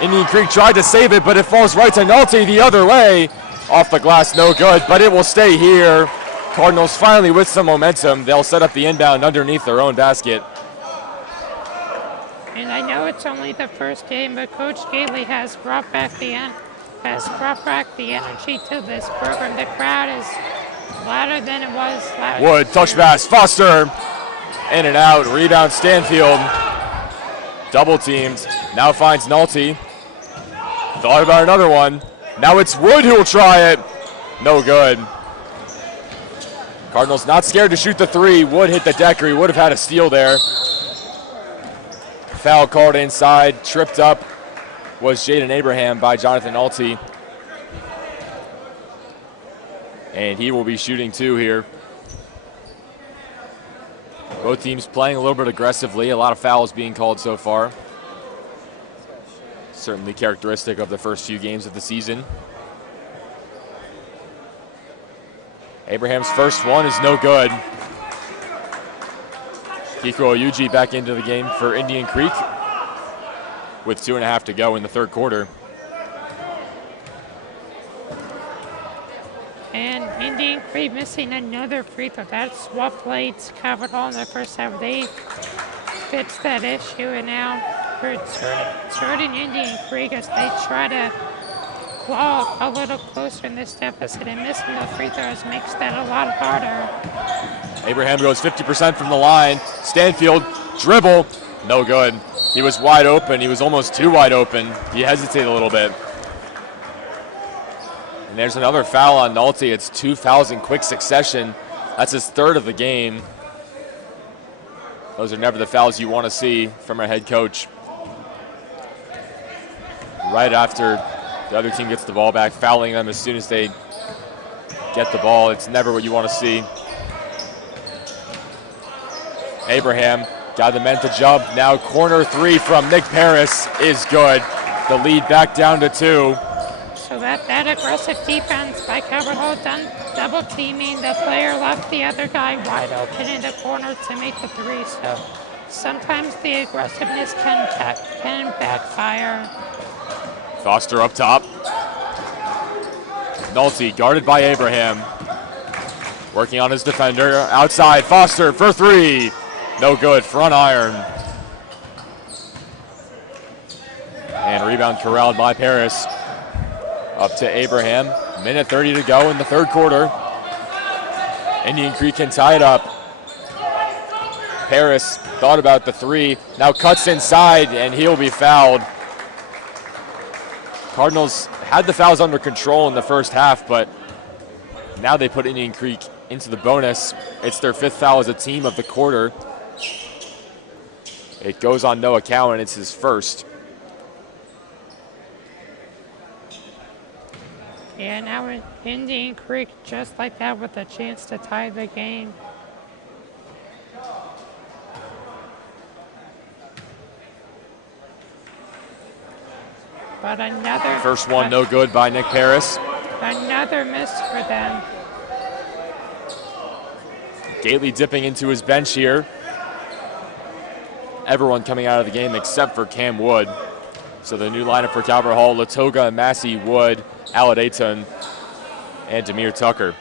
Indian Creek tried to save it, but it falls right to Nolte the other way. Off the glass, no good, but it will stay here. Cardinals finally with some momentum. They'll set up the inbound underneath their own basket. And I know it's only the first game, but Coach Gately has brought back the energy to this program. The crowd is louder than it was last year. Wood, touch pass, Foster. In and out, rebound Stanfield. Double teamed, now finds Nolte. Thought about another one. Now it's Wood who will try it. No good. Cardinals not scared to shoot the three. Wood hit the deck, or he would have had a steal there. Foul called inside, tripped up was Jaden Abraham by Jonathan Nolte. And he will be shooting two here. Both teams playing a little bit aggressively. A lot of fouls being called so far. Certainly characteristic of the first few games of the season. Abraham's first one is no good. Kiko Oyuji back into the game for Indian Creek with 2.5 to go in the third quarter. And Indian Creek missing another free throw. That's what played Calvert Hall in the first half. They fixed that issue, and now it's hurting Indian Creek as they try to claw a little closer in this deficit, and missing the free throws makes that a lot harder. Abraham goes 50% from the line. Stanfield, dribble, no good. He was wide open. He was almost too wide open. He hesitated a little bit. And there's another foul on Nolte. It's 2 fouls in quick succession. That's his third of the game. Those are never the fouls you want to see from a head coach. Right after the other team gets the ball back, fouling them as soon as they get the ball. It's never what you want to see. Abraham got the men to jump. Now corner three from Nick Paris is good. The lead back down to 2. So that aggressive defense by Calvert Hall done double teaming. The player left the other guy wide open in the corner to make the three. So sometimes the aggressiveness can backfire. Foster up top. Nolte guarded by Abraham. Working on his defender. Outside, Foster for three. No good, front iron. And rebound corralled by Paris. Up to Abraham. Minute 30 to go in the third quarter. Indian Creek can tie it up. Paris thought about the three. Now cuts inside, and he'll be fouled. Cardinals had the fouls under control in the first half, but now they put Indian Creek into the bonus. It's their 5th foul as a team of the quarter. It goes on no account, and it's his first. Yeah, now Indian Creek just like that with a chance to tie the game. But another... First one no good by Nick Paris. Another miss for them. Gately dipping into his bench here everyone coming out of the game except for Cam Wood. So the new lineup for Calvert Hall: Latoga, Massey, Wood, Aladayton, and Demir Tucker.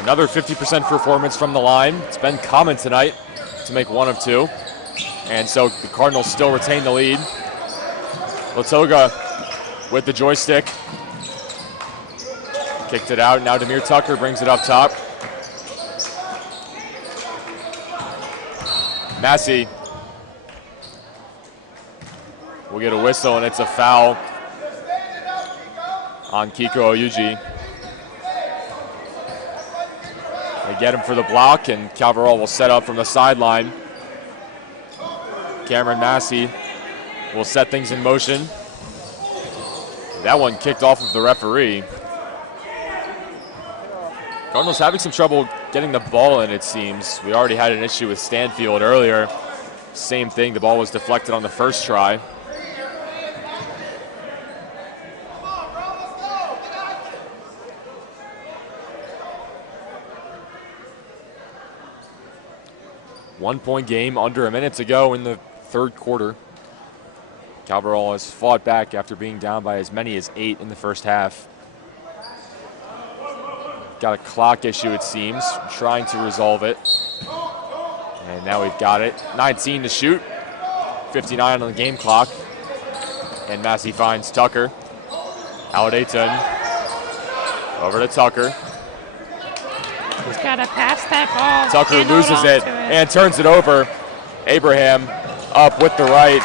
Another 50% performance from the line. It's been common tonight to make one of two. And so the Cardinals still retain the lead. Latoga with the joystick. Kicked it out. Now Demir Tucker brings it up top. Massey will get a whistle, and it's a foul on Kiko Oyuji. They get him for the block, and Calvert Hall will set up from the sideline. Cameron Massey will set things in motion. That one kicked off of the referee. Cardinals having some trouble getting the ball in, it seems. We already had an issue with Stanfield earlier. Same thing, the ball was deflected on the first try. One-point game, under a minute to go in the third quarter. Calvert Hall has fought back after being down by as many as 8 in the first half. Got a clock issue, it seems, trying to resolve it. And now we've got it. 19 to shoot, 59 on the game clock. And Massey finds Tucker. Aladayton over to Tucker. He's got to pass that ball. Tucker loses it and turns it over. Abraham up with the right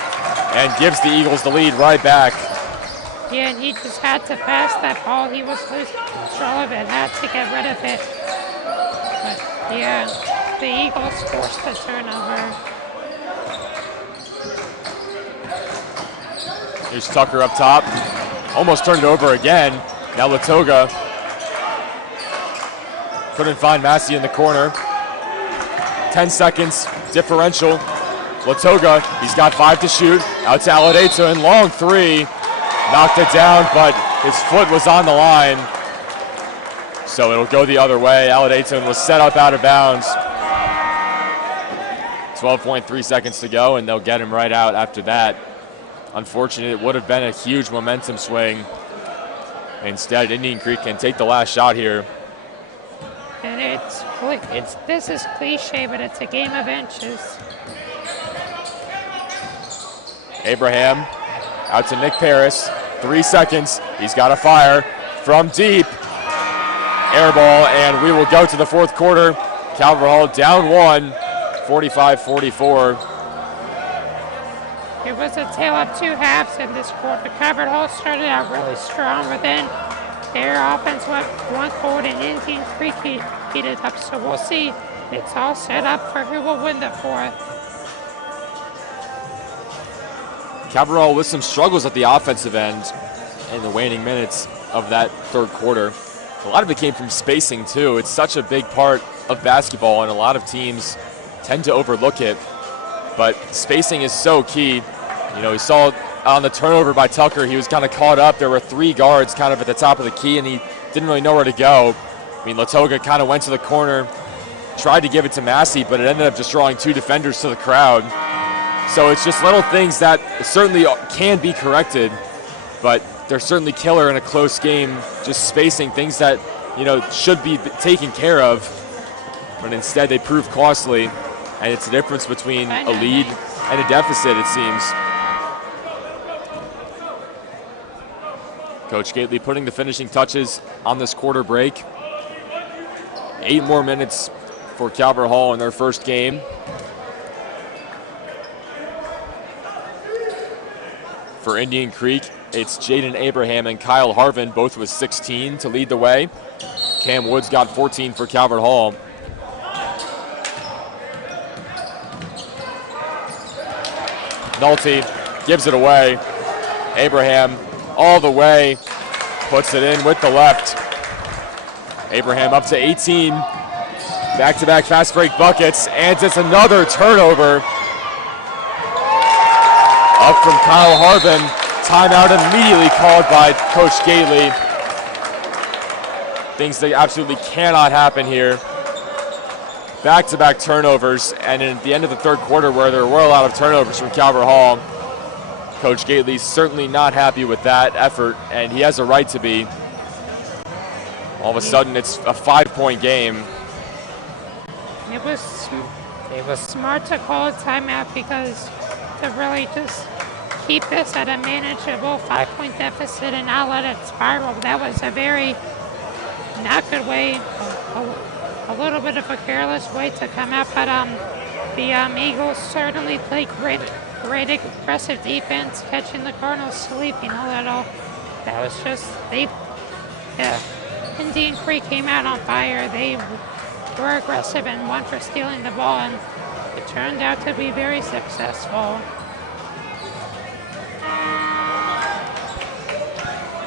and gives the Eagles the lead right back. Yeah, and he just had to pass that ball. He was losing control of it, had to get rid of it. But yeah, the Eagles forced the turnover. Here's Tucker up top. Almost turned it over again. Now Latoga couldn't find Massey in the corner. 10 seconds differential. Latoga, he's got 5 to shoot. Out to Aladayton, long three. Knocked it down, but his foot was on the line. So it'll go the other way. Aladayton was set up out of bounds. 12.3 seconds to go, and they'll get him right out after that. Unfortunately, it would have been a huge momentum swing. Instead, Indian Creek can take the last shot here. And this is cliche, but it's a game of inches. Abraham out to Nick Paris. 3 seconds. He's got a fire from deep. Air ball, and we will go to the fourth quarter. Calvert Hall down 1, 45-44. It was a tale of two halves in this quarter. Calvert Hall started out really strong, but then their offense went one forward and Indian Creek beat it up. So we'll see. It's all set up for who will win the fourth. Calvert Hall with some struggles at the offensive end in the waning minutes of that third quarter. A lot of it came from spacing too. It's such a big part of basketball, and a lot of teams tend to overlook it. But spacing is so key. You know, we saw on the turnover by Tucker, he was kind of caught up. There were 3 guards kind of at the top of the key, and he didn't really know where to go. I mean, Latoga kind of went to the corner, tried to give it to Massey, but it ended up just drawing 2 defenders to the crowd. So it's just little things that certainly can be corrected, but they're certainly killer in a close game, just spacing things that, you know, should be taken care of, but instead they prove costly, and it's the difference between a lead and a deficit, it seems. Coach Gately putting the finishing touches on this quarter break. 8 more minutes for Calvert Hall in their first game. For Indian Creek, it's Jaden Abraham and Kyle Harvin, both with 16 to lead the way. Cam Woods got 14 for Calvert Hall. Nolte gives it away. Abraham all the way, puts it in with the left. Abraham up to 18. Back-to-back fast break buckets, and it's another turnover. Up from Kyle Harvin. Timeout immediately called by Coach Gately. things that absolutely cannot happen here. Back-to-back turnovers, and at the end of the third quarter where there were a lot of turnovers from Calvert Hall, Coach Gately's certainly not happy with that effort, and he has a right to be. All of a sudden, it's a 5-point game. It was smart to call a timeout because to really just keep this at a manageable 5-point deficit and not let it spiral. That was a very not good way, a little bit of a careless way to come out. But the Eagles certainly played great aggressive defense, catching the Cardinals sleeping a little. That was just Indian Creek came out on fire. They were aggressive and won for stealing the ball, and it turned out to be very successful.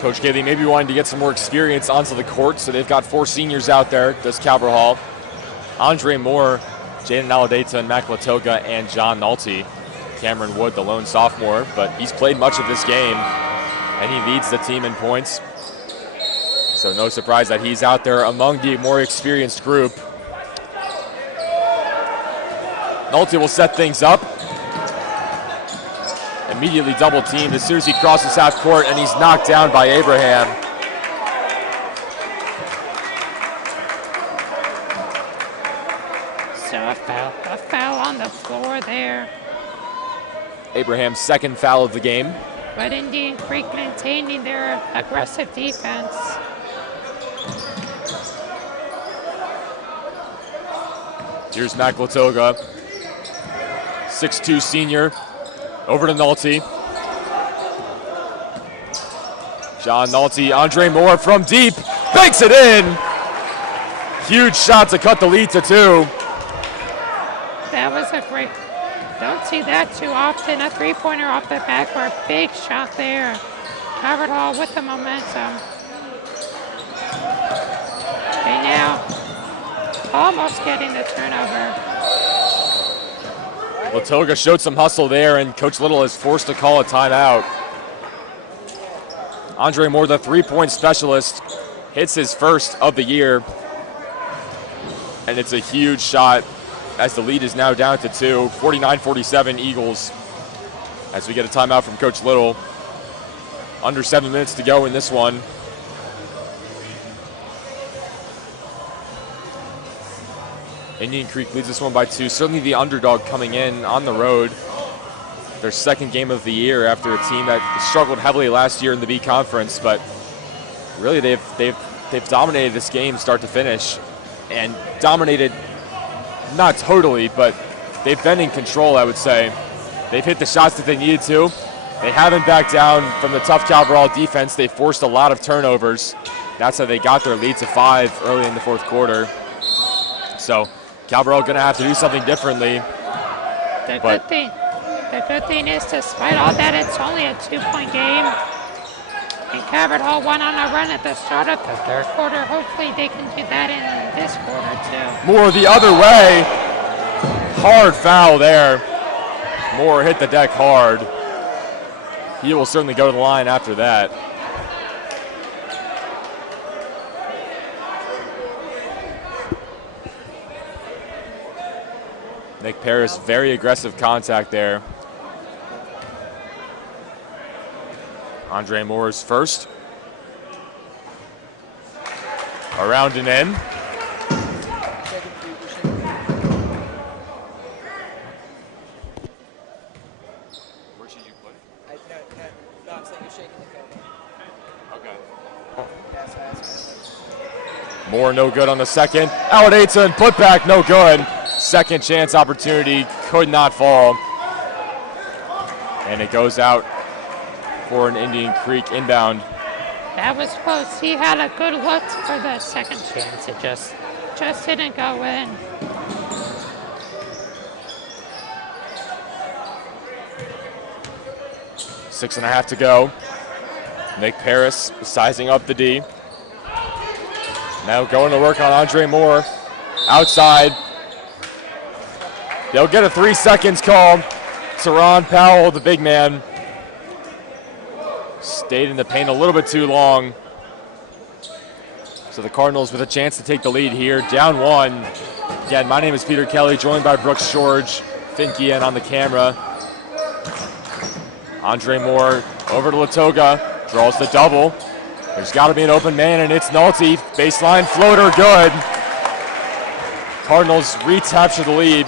Coach Gately maybe wanting to get some more experience onto the court, so they've got 4 seniors out there, does Calvert Hall. Andre Moore, Jaden Aladeta, and Mac Latoga, and John Nolte. Cameron Wood, the lone sophomore, but he's played much of this game, and he leads the team in points. So no surprise that he's out there among the more experienced group. Nolte will set things up. Immediately double teamed as soon as he crosses half court, and he's knocked down by Abraham. So a foul on the floor there. Abraham's second foul of the game. But Indian Creek maintaining their aggressive defense. Here's Mac Latoga, 6'2" senior, over to Nolte. John Nolte, Andre Moore from deep, banks it in. Huge shot to cut the lead to 2. That was a great, don't see that too often. A 3-pointer off the backboard, big shot there. Calvert Hall with the momentum. Okay, now almost getting the turnover. Latoga showed some hustle there, and Coach Little is forced to call a timeout. Andre Moore, the 3-point specialist, hits his first of the year, and it's a huge shot as the lead is now down to 2, 49-47 Eagles, as we get a timeout from Coach Little. Under 7 minutes to go in this one. Indian Creek leads this one by 2. Certainly the underdog coming in on the road. Their second game of the year after a team that struggled heavily last year in the B Conference, but really they've dominated this game start to finish, and dominated not totally, but they've been in control, I would say. They've hit the shots that they needed to. They haven't backed down from the tough Calvert Hall defense. They forced a lot of turnovers. That's how they got their lead to 5 early in the fourth quarter. So Calvert Hall going to have to do something differently. The good thing is, despite all that, it's only a 2-point game. And Calvert Hall went on a run at the start of the third quarter. Hopefully they can do that in this quarter too. Moore the other way. Hard foul there. Moore hit the deck hard. He will certainly go to the line after that. Nick Paris, very aggressive contact there. Andre Moore's first. Around and in. Where should you put it? No, it's like you're shaking the cover. Okay. Moore no good on the second. Aladeta and putback no good. Second chance opportunity could not fall. And it goes out for an Indian Creek inbound. That was close. He had a good look for the second chance. It just didn't go in. Six and a half to go. Nick Paris sizing up the D. Now going to work on Andre Moore. Outside. They'll get a 3 seconds call. Teron Powell, the big man, stayed in the paint a little bit too long. So the Cardinals with a chance to take the lead here, down 1. Again, my name is Peter Kelly, joined by Brooks George, Finke, and on the camera. Andre Moore over to Latoga, draws the double. There's got to be an open man, and it's Nolte. Baseline floater, good. Cardinals recapture the lead.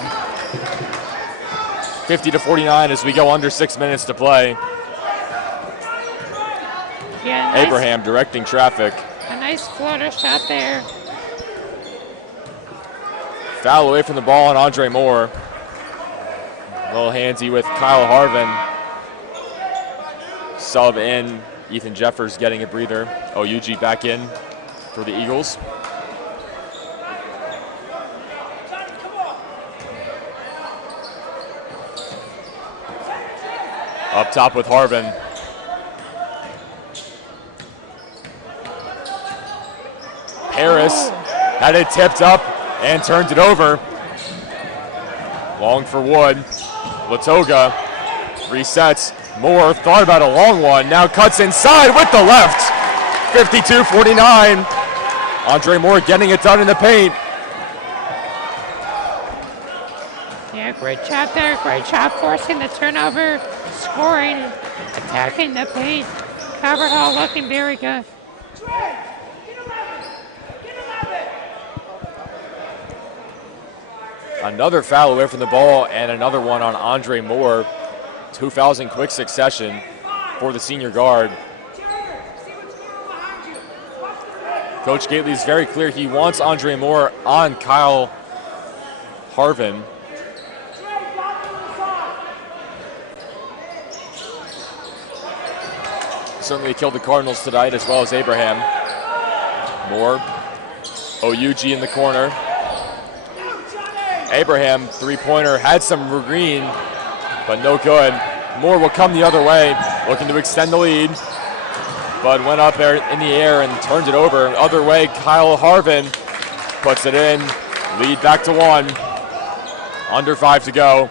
50-49 as we go under 6 minutes to play. Yeah, nice, Abraham directing traffic. a nice floater shot there. Foul away from the ball on Andre Moore. A little handsy with Kyle Harvin. Sub in. Ethan Jeffers getting a breather. Oyuji back in for the Eagles. Up top with Harvin. Harris had it tipped up and turned it over. Long for Wood. Latoga resets. Moore thought about a long one. Now cuts inside with the left. 52-49. Andre Moore getting it done in the paint. Yeah, great job there. Great job forcing the turnover, scoring, attacking the paint. Calvert Hall looking very good. Another foul away from the ball and another one on Andre Moore. 2 fouls in quick succession for the senior guard. Coach Gately is very clear. He wants Andre Moore on Kyle Harvin. Certainly killed the Cardinals tonight, as well as Abraham. Moore. Oyuji in the corner. Abraham, three-pointer, had some green, but no good. Moore will come the other way, looking to extend the lead, but went up there in the air and turned it over. Other way, Kyle Harvin puts it in. Lead back to 1. Under 5 to go.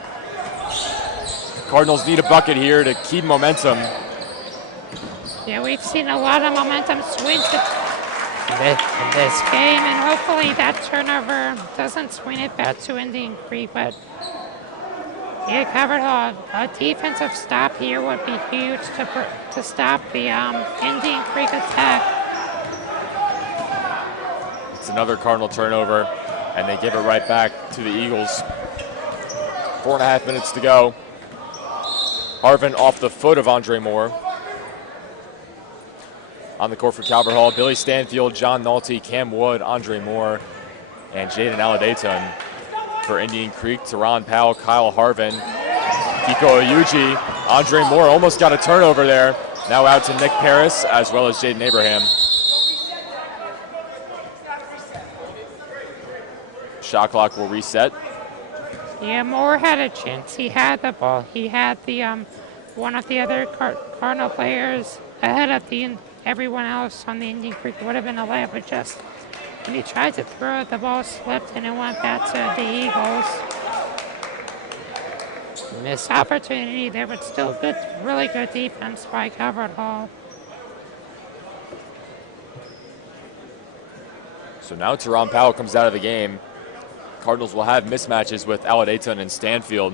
Cardinals need a bucket here to keep momentum. Yeah, we've seen a lot of momentum swings in this game, and hopefully that turnover doesn't swing it back to Indian Creek. But yeah, Calvert Hall, a defensive stop here would be huge to stop the Indian Creek attack. It's another Cardinal turnover, and they give it right back to the Eagles. 4.5 minutes to go. Harvin off the foot of Andre Moore. On the court for Calvert Hall, Billy Stanfield, John Nolte, Cam Wood, Andre Moore, and Jaden Aladayton. For Indian Creek, Teron Powell, Kyle Harvin, Kiko Oyuji, Andre Moore almost got a turnover there. Now out to Nick Paris, as well as Jaden Abraham. Shot clock will reset. Yeah, Moore had a chance. He had the ball. He had the one of the other Cardinal players ahead of everyone else on the Indian Creek. Would have been a layup, but just when he tried to throw it, the ball slipped and it went back to the Eagles. Missed opportunity there, but still good, really good defense by Calvert Hall. So now Teron Powell comes out of the game. Cardinals will have mismatches with Aladayton and Stanfield.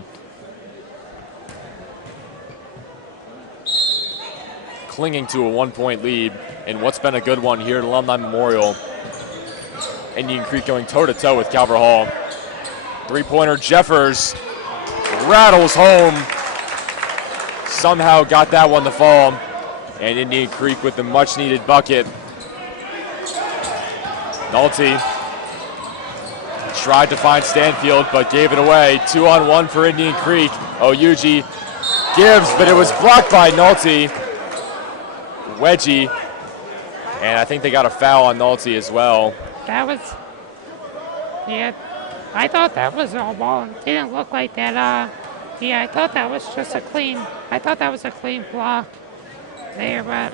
Clinging to a 1-point lead in what's been a good one here at Alumni Memorial. Indian Creek going toe-to-toe with Calvert Hall. Three-pointer Jeffers rattles home. Somehow got that one to fall. And Indian Creek with the much-needed bucket. Nolte tried to find Stanfield, but gave it away. 2-on-1 for Indian Creek. Oyuji gives, but it was blocked by Nolte. Wedgie, and I think they got a foul on Nolte as well. That was, yeah, I thought that was all ball. It didn't look like that. Yeah, I thought that was just a clean block there, but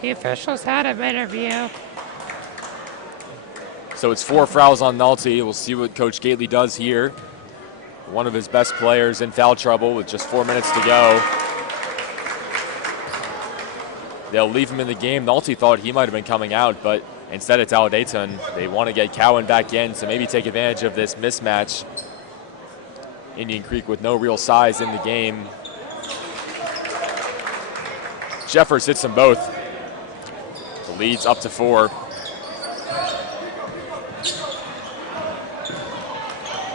the officials had a better view. So it's 4 fouls on Nolte. We'll see what Coach Gately does here. One of his best players in foul trouble with just 4 minutes to go. They'll leave him in the game. Nolte thought he might have been coming out, but Instead, it's Aladayton. They want to get Cowan back in to maybe take advantage of this mismatch. Indian Creek with no real size in the game. Jeffers hits them both. The lead's up to 4.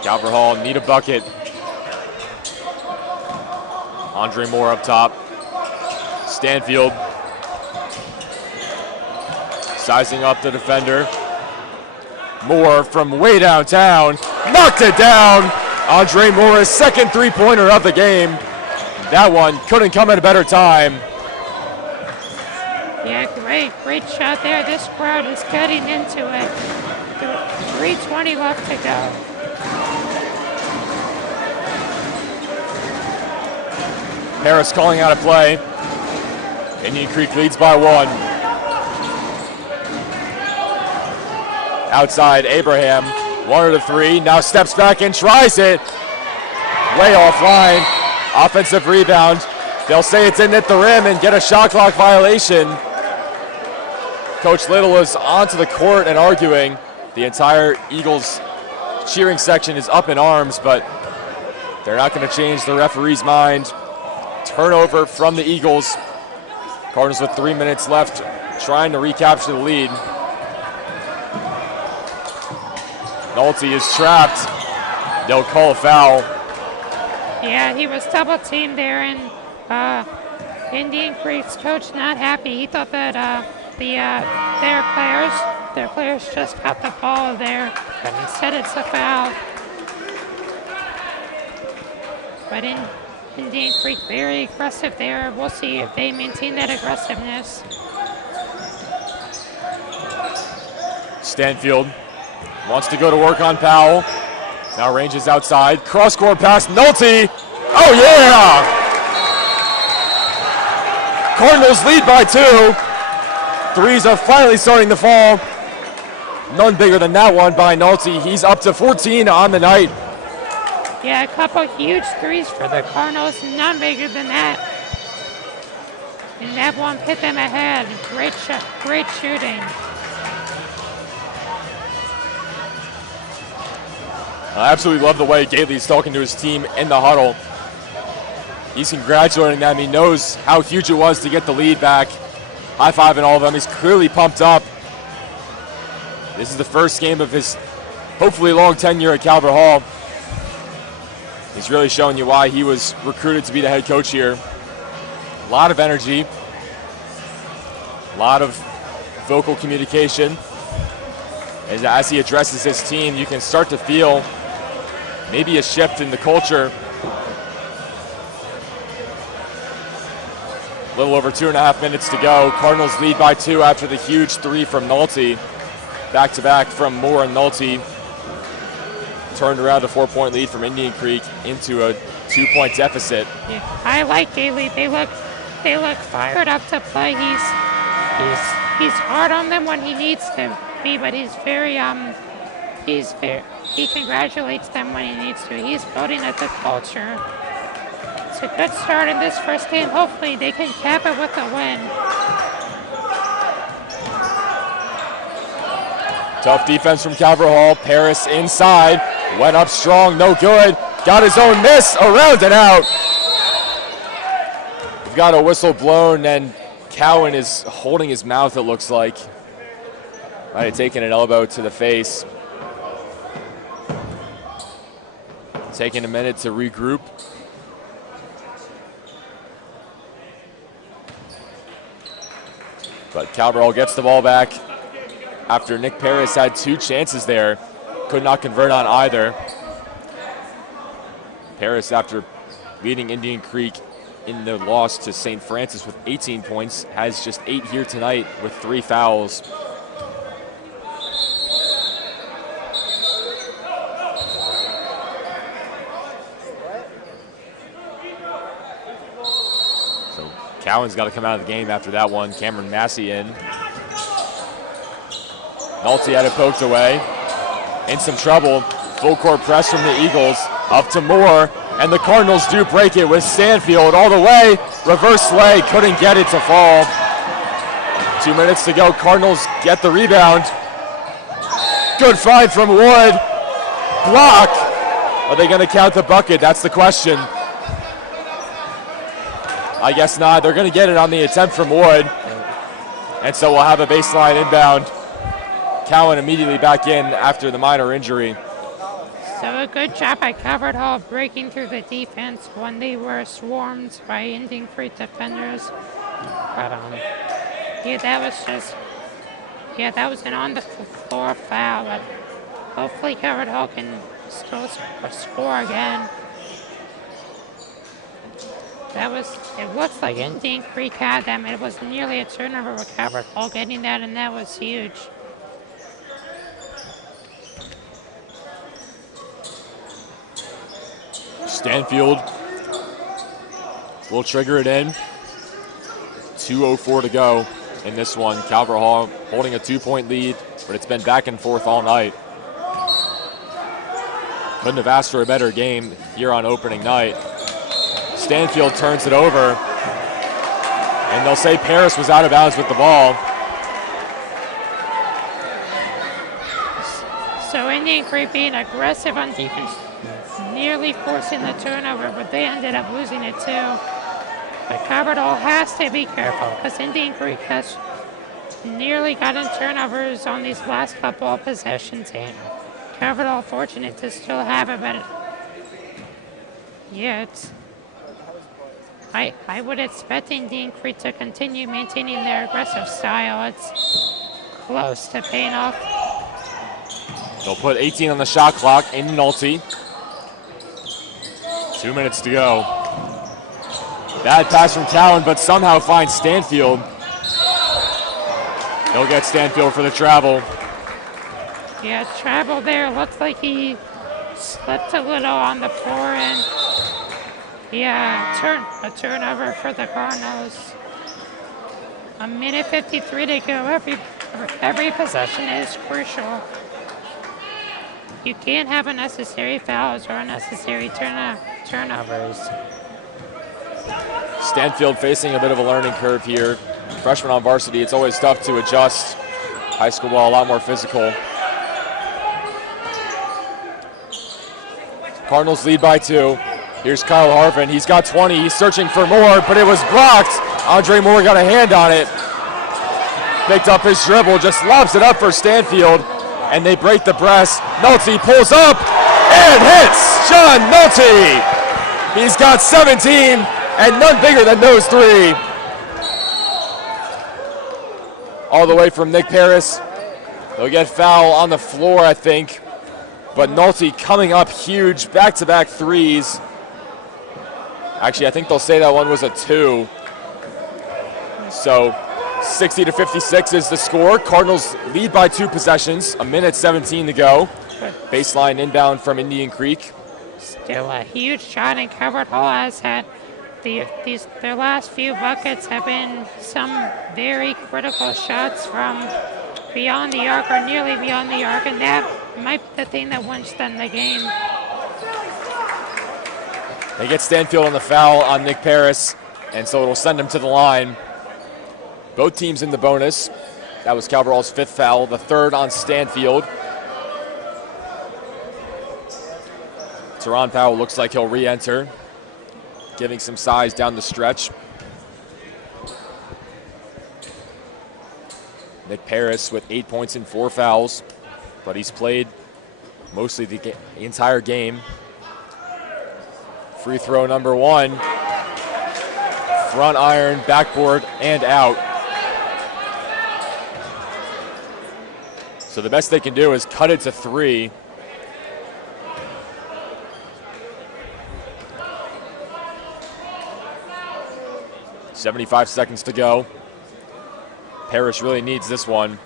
Calvert Hall need a bucket. Andre Moore up top. Stanfield sizing up the defender. Moore from way downtown, knocked it down. Andre Moore's second three-pointer of the game. That one couldn't come at a better time. Yeah, great shot there. This crowd is getting into it. 3:20 left to go. Harris calling out a play. Indian Creek leads by 1. Outside, Abraham, 1 to 3, now steps back and tries it. Way offline, offensive rebound. They'll say it's in at the rim and get a shot clock violation. Coach Little is onto the court and arguing. The entire Eagles cheering section is up in arms, but they're not going to change the referee's mind. Turnover from the Eagles. Cardinals with 3 minutes left, trying to recapture the lead. Nolte is trapped. They'll call a foul. Yeah, he was double teamed there, and Indian Creek's coach not happy. He thought that their players just got the ball there, but instead it's a foul. But Indian Creek very aggressive there. We'll see if they maintain that aggressiveness. Stanfield wants to go to work on Powell. Now ranges outside. Cross-court pass, Nolte. Oh, yeah! Cardinals lead by 2. Threes are finally starting to fall. None bigger than that one by Nolte. He's up to 14 on the night. Yeah, a couple huge threes for the Cardinals, none bigger than that. And that one hit them ahead. Great shot, great shooting. I absolutely love the way Gately's talking to his team in the huddle. He's congratulating them. He knows how huge it was to get the lead back. High-fiving all of them. He's clearly pumped up. This is the first game of his hopefully long tenure at Calvert Hall. He's really showing you why he was recruited to be the head coach here. A lot of energy. A lot of vocal communication. As he addresses his team, you can start to feel maybe a shift in the culture. A little over 2.5 minutes to go. Cardinals lead by 2 after the huge 3 from Nolte. Back-to-back from Moore and Nolte. Turned around a 4-point lead from Indian Creek into a 2-point deficit. Yeah, I like Gately. They look fired up to play. He's hard on them when he needs to be, but he congratulates them when he needs to. He's building a good culture. It's a good start in this first game. Hopefully they can cap it with a win. Tough defense from Calvert Hall. Paris inside. Went up strong. No good. Got his own miss. Around and out. We've got a whistle blown, and Cowan is holding his mouth, it looks like. Might have taken an elbow to the face. Taking a minute to regroup. But Calvert Hall gets the ball back after Nick Paris had 2 chances there. Could not convert on either. Paris, after leading Indian Creek in the loss to St. Francis with 18 points, has just 8 here tonight with 3 fouls. So Cowan's got to come out of the game after that one. Cameron Massey in. Nolte had it poked away. In some trouble. Full court press from the Eagles. Up to Moore. And the Cardinals do break it with Stanfield all the way. Reverse leg. Couldn't get it to fall. 2 minutes to go. Cardinals get the rebound. Good find from Wood. Block. Are they going to count the bucket? That's the question. I guess not. They're going to get it on the attempt from Wood. And so we'll have a baseline inbound. Cowan immediately back in after the minor injury. So a good job by Calvert Hall breaking through the defense when they were swarmed by Indian Creek defenders. But yeah, that was an on the floor foul. But hopefully Calvert Hall can still score again. It looks like Indian Creek had them. It was nearly a turnover with Calvert Hall getting that, and that was huge. Stanfield will trigger it in. 2:04 to go in this one. Calvert Hall holding a 2-point lead, but it's been back and forth all night. Couldn't have asked for a better game here on opening night. Stanfield turns it over, and they'll say Paris was out of bounds with the ball. So Indian Creek being aggressive on defense, nearly forcing the turnover, but they ended up losing it too. But Calvert Hall has to be careful because Indian Creek has nearly gotten turnovers on these last couple of possessions. And Calvert Hall fortunate to still have it, but yeah, I would expect Indian Creek to continue maintaining their aggressive style. It's close to paying off. They'll put 18 on the shot clock in Nolte. 2 minutes to go. Bad pass from Cowan, but somehow finds Stanfield. They'll get Stanfield for the travel. Yeah, travel there. Looks like he slipped a little on the floor, and yeah, a turnover for the Cardinals. 1:53 to go. Every possession is crucial. You can't have unnecessary fouls or unnecessary turnovers. Stanfield facing a bit of a learning curve here. Freshman on varsity, it's always tough to adjust. High school ball, a lot more physical. Cardinals lead by 2. Here's Kyle Harvin. He's got 20. He's searching for more, but it was blocked. Andre Moore got a hand on it. Picked up his dribble, just lobs it up for Stanfield, and they break the press. Nolte pulls up and hits John Nolte. He's got 17 and none bigger than those 3. All the way from Nick Paris. They'll get foul on the floor, I think. But Nolte coming up huge, back-to-back threes. Actually, I think they'll say that one was a 2. So 60-56 is the score. Cardinals lead by 2 possessions. 1:17 to go. Baseline inbound from Indian Creek. Still a huge shot, and Calvert Hall has had their last few buckets have been some very critical shots from beyond the arc or nearly beyond the arc, and that might be the thing that wins them the game. They get Stanfield on the foul on Nick Paris, and so it'll send him to the line. Both teams in the bonus. That was Calvert Hall's 5th foul, the 3rd on Stanfield. Teron Powell looks like he'll re-enter, giving some size down the stretch. Nick Paris with 8 points and 4 fouls, but he's played mostly the entire game. Free throw number 1. Front iron, backboard, and out. So the best they can do is cut it to 3. .75 seconds to go. Parrish really needs this one.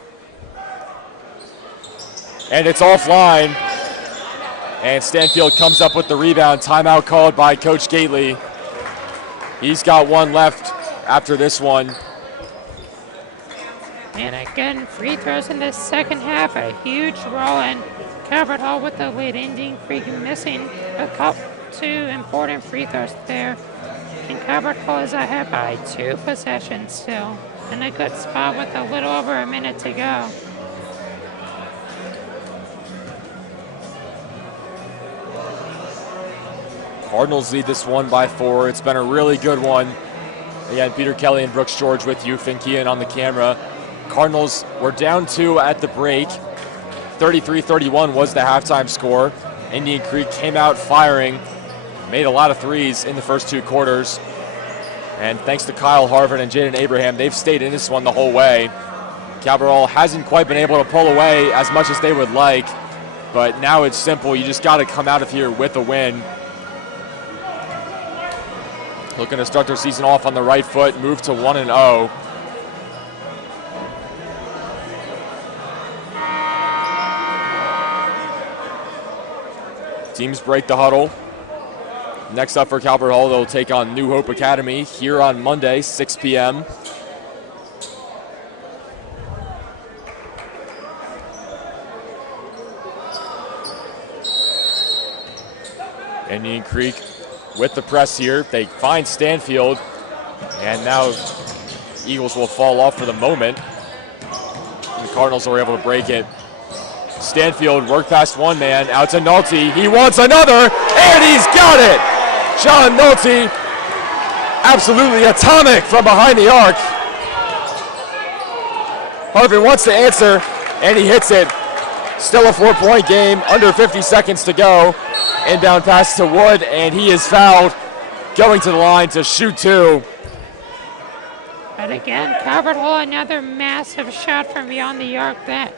And it's offline. And Stanfield comes up with the rebound. Timeout called by Coach Gately. He's got 1 left after this one. And again, free throws in the second half, a huge role, and Calvert Hall with the lead. Indian Creek missing a couple 2 important free throws there. And Calvert Hall is ahead by 2 possessions still. in a good spot with a little over a minute to go. Cardinals lead this one by 4. It's been a really good one. Again, Peter Kelly and Brooks George with you. Finn Keehan on the camera. Cardinals were down 2 at the break. 33-31 was the halftime score. Indian Creek came out firing, made a lot of threes in the first 2 quarters. And thanks to Kyle Harvard and Jaden Abraham, they've stayed in this one the whole way. Calvert Hall hasn't quite been able to pull away as much as they would like, but now it's simple. You just got to come out of here with a win. Looking to start their season off on the right foot, move to 1-0. Teams break the huddle. Next up for Calvert Hall, they'll take on New Hope Academy here on Monday, 6 p.m. Indian Creek with the press here. They find Stanfield, and now Eagles will fall off for the moment. And the Cardinals are able to break it. Stanfield worked past one man, out to Nolte. He wants another, and he's got it! John Nolte, absolutely atomic from behind the arc. Harvin wants to answer, and he hits it. Still a 4-point game, under 50 seconds to go. Inbound pass to Wood, and he is fouled, going to the line to shoot 2. But again, Calvert Hall, another massive shot from beyond the arc. That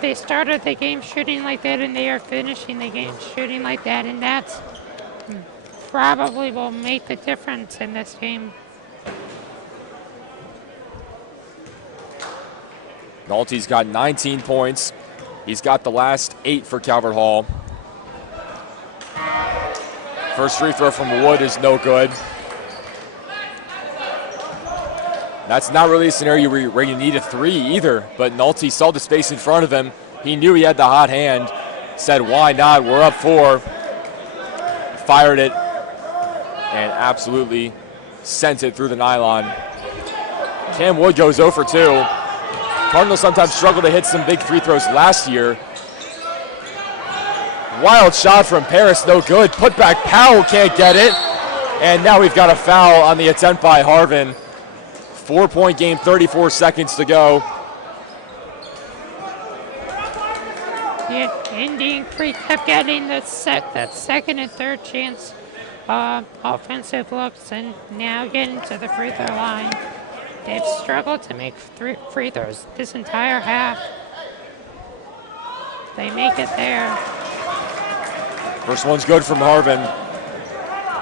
they started the game shooting like that, and they are finishing the game shooting like that, and that's probably will make the difference in this game. Nolte's got 19 points. He's got the last 8 for Calvert Hall. First free throw from Wood is no good. That's not really a scenario where you need a 3 either, but Nolte saw the space in front of him. He knew he had the hot hand, said, why not? We're up 4. Fired it, and absolutely sent it through the nylon. Cam Wood goes 0 for 2. Cardinals sometimes struggle to hit some big free throws last year. Wild shot from Paris, no good. Put back, Powell can't get it. And now we've got a foul on the attempt by Harvin. 4-point game, 34 seconds to go. Yeah, Indian Creek kept getting that second and third chance offensive looks, and now getting to the free throw line. They've struggled to make free throws this entire half. They make it there. First one's good from Harvin.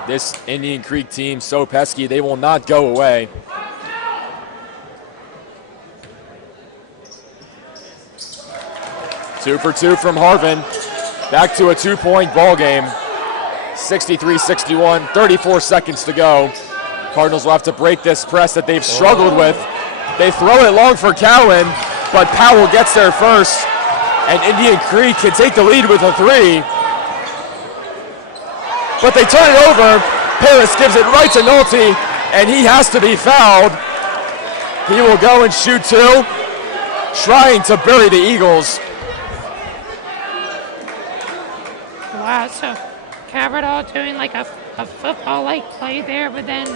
This Indian Creek team so pesky, they will not go away. Two for 2 from Harvin. Back to a 2-point ball game. 63-61, 34 seconds to go. Cardinals will have to break this press that they've struggled with. They throw it long for Cowan, but Powell gets there first. And Indian Creek can take the lead with a 3. But they turn it over. Paris gives it right to Nolte, and he has to be fouled. He will go and shoot 2, trying to bury the Eagles. Wow, so Calvert Hall doing like a football-like play there, but then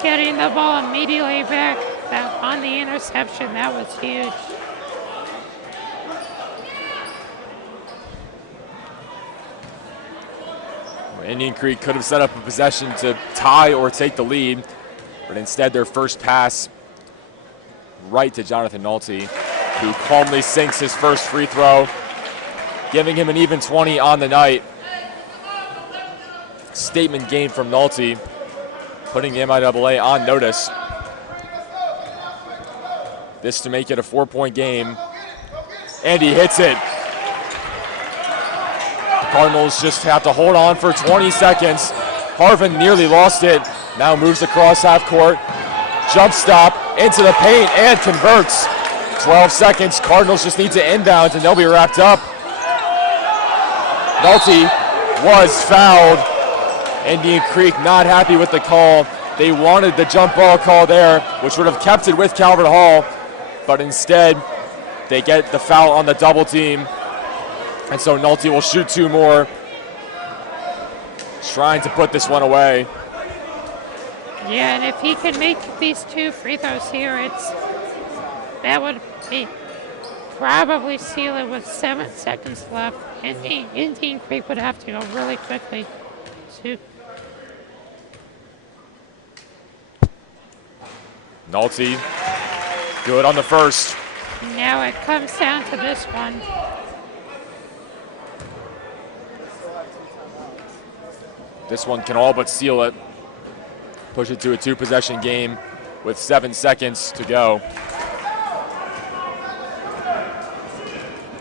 getting the ball immediately back on the interception. That was huge. Indian Creek could have set up a possession to tie or take the lead, but instead their first pass right to Jonathan Nolte, who calmly sinks his first free throw, giving him an even 20 on the night. Statement game from Nolte, putting the MIAA on notice. This to make it a 4-point game, and he hits it. Cardinals just have to hold on for 20 seconds. Harvin nearly lost it. Now moves across half court. Jump stop into the paint and converts. 12 seconds. Cardinals just need to inbound and they'll be wrapped up. Nolte was fouled. Indian Creek not happy with the call. They wanted the jump ball call there, which would have kept it with Calvert Hall, but instead they get the foul on the double team. And so Nolte will shoot 2 more, trying to put this one away. Yeah, and if he can make these 2 free throws here, that would be probably seal it with 7 seconds left. And Indian Creek would have to go really quickly to Nolte, good on the first. now it comes down to this one. This one can all but seal it. Push it to a 2-possession game with 7 seconds to go.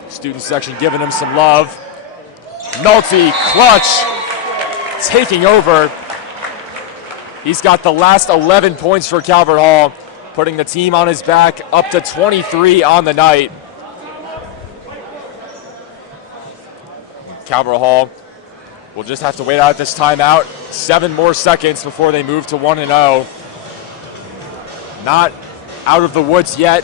Student section giving him some love. Nolte, clutch, taking over. He's got the last 11 points for Calvert Hall, putting the team on his back, up to 23 on the night. Calvert Hall will just have to wait out this timeout. 7 more seconds before they move to 1-0. Not out of the woods yet.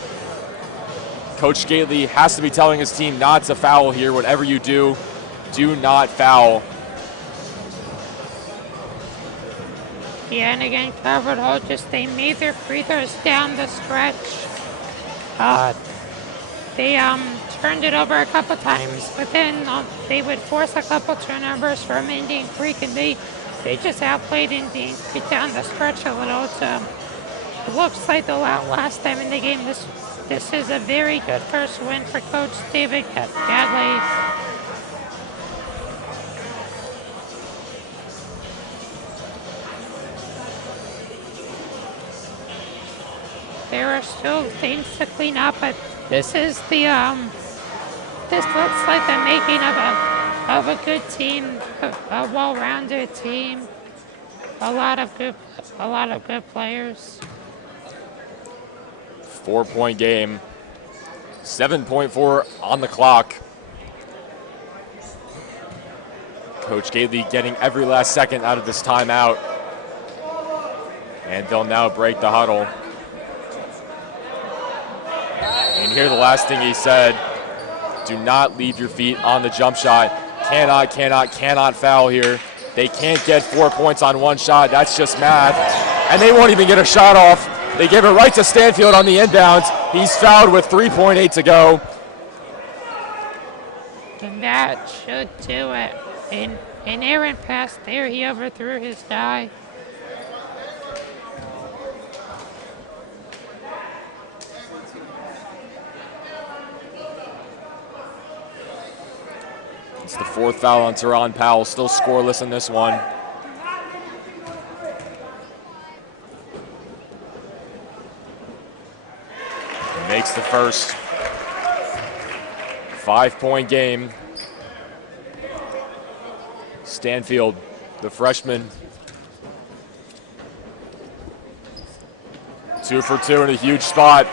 Coach Gately has to be telling his team not to foul here. Whatever you do, do not foul. Yeah, and again, Calvert Hall they made their free throws down the stretch. They turned it over a couple times, but then they would force a couple turnovers from Indian Creek, and they just outplayed Indian Creek down the stretch a little. It looks like they'll outlast them in the game. This is a very good first win for Coach David Gadley. There are still things to clean up, but this is this looks like the making of a good team, a well-rounded team, a lot of good players. 4-point game, 7.4 on the clock. Coach Gately getting every last second out of this timeout, and they'll now break the huddle. And here the last thing he said, do not leave your feet on the jump shot. Cannot foul here. They can't get 4 points on one shot. That's just math. And they won't even get a shot off. They give it right to Stanfield on the inbounds. He's fouled with 3.8 to go. And that should do it. An errant pass there. He overthrew his guy. It's the 4th foul on Teron Powell, still scoreless in this one. He makes the first. 5-point game. Stanfield, the freshman, 2 for 2 in a huge spot.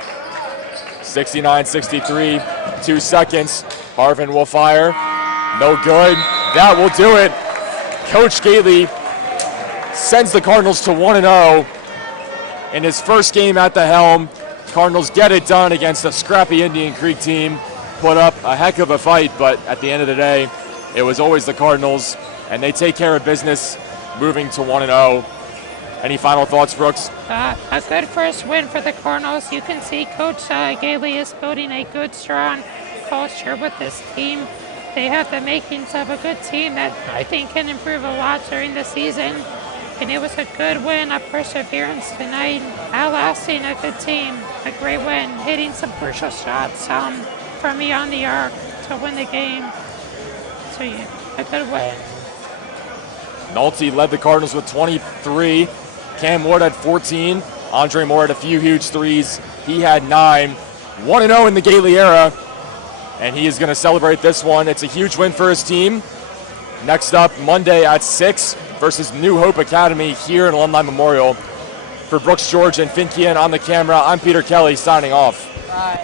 69-63, 2 seconds. Harvin will fire. No good. That will do it. Coach Gately sends the Cardinals to 1-0 in his first game at the helm. Cardinals get it done against a scrappy Indian Creek team. Put up a heck of a fight, but at the end of the day, it was always the Cardinals, and they take care of business, moving to 1-0. Any final thoughts, Brooks? A good first win for the Cardinals. You can see Coach Gately is building a good, strong culture with this team. They have the makings of a good team that I think can improve a lot during the season. And it was a good win, a perseverance tonight, outlasting a good team. A great win, hitting some crucial shots from beyond the arc to win the game. So yeah, a good win. Nolte led the Cardinals with 23. Cam Ward had 14. Andre Moore had a few huge threes. He had 9. 1-0 in the Gately era. And he is going to celebrate this one. It's a huge win for his team. Next up, Monday at 6 versus New Hope Academy here in Alumni Memorial. For Brooks George and Finn Kian on the camera, I'm Peter Kelly signing off. Bye.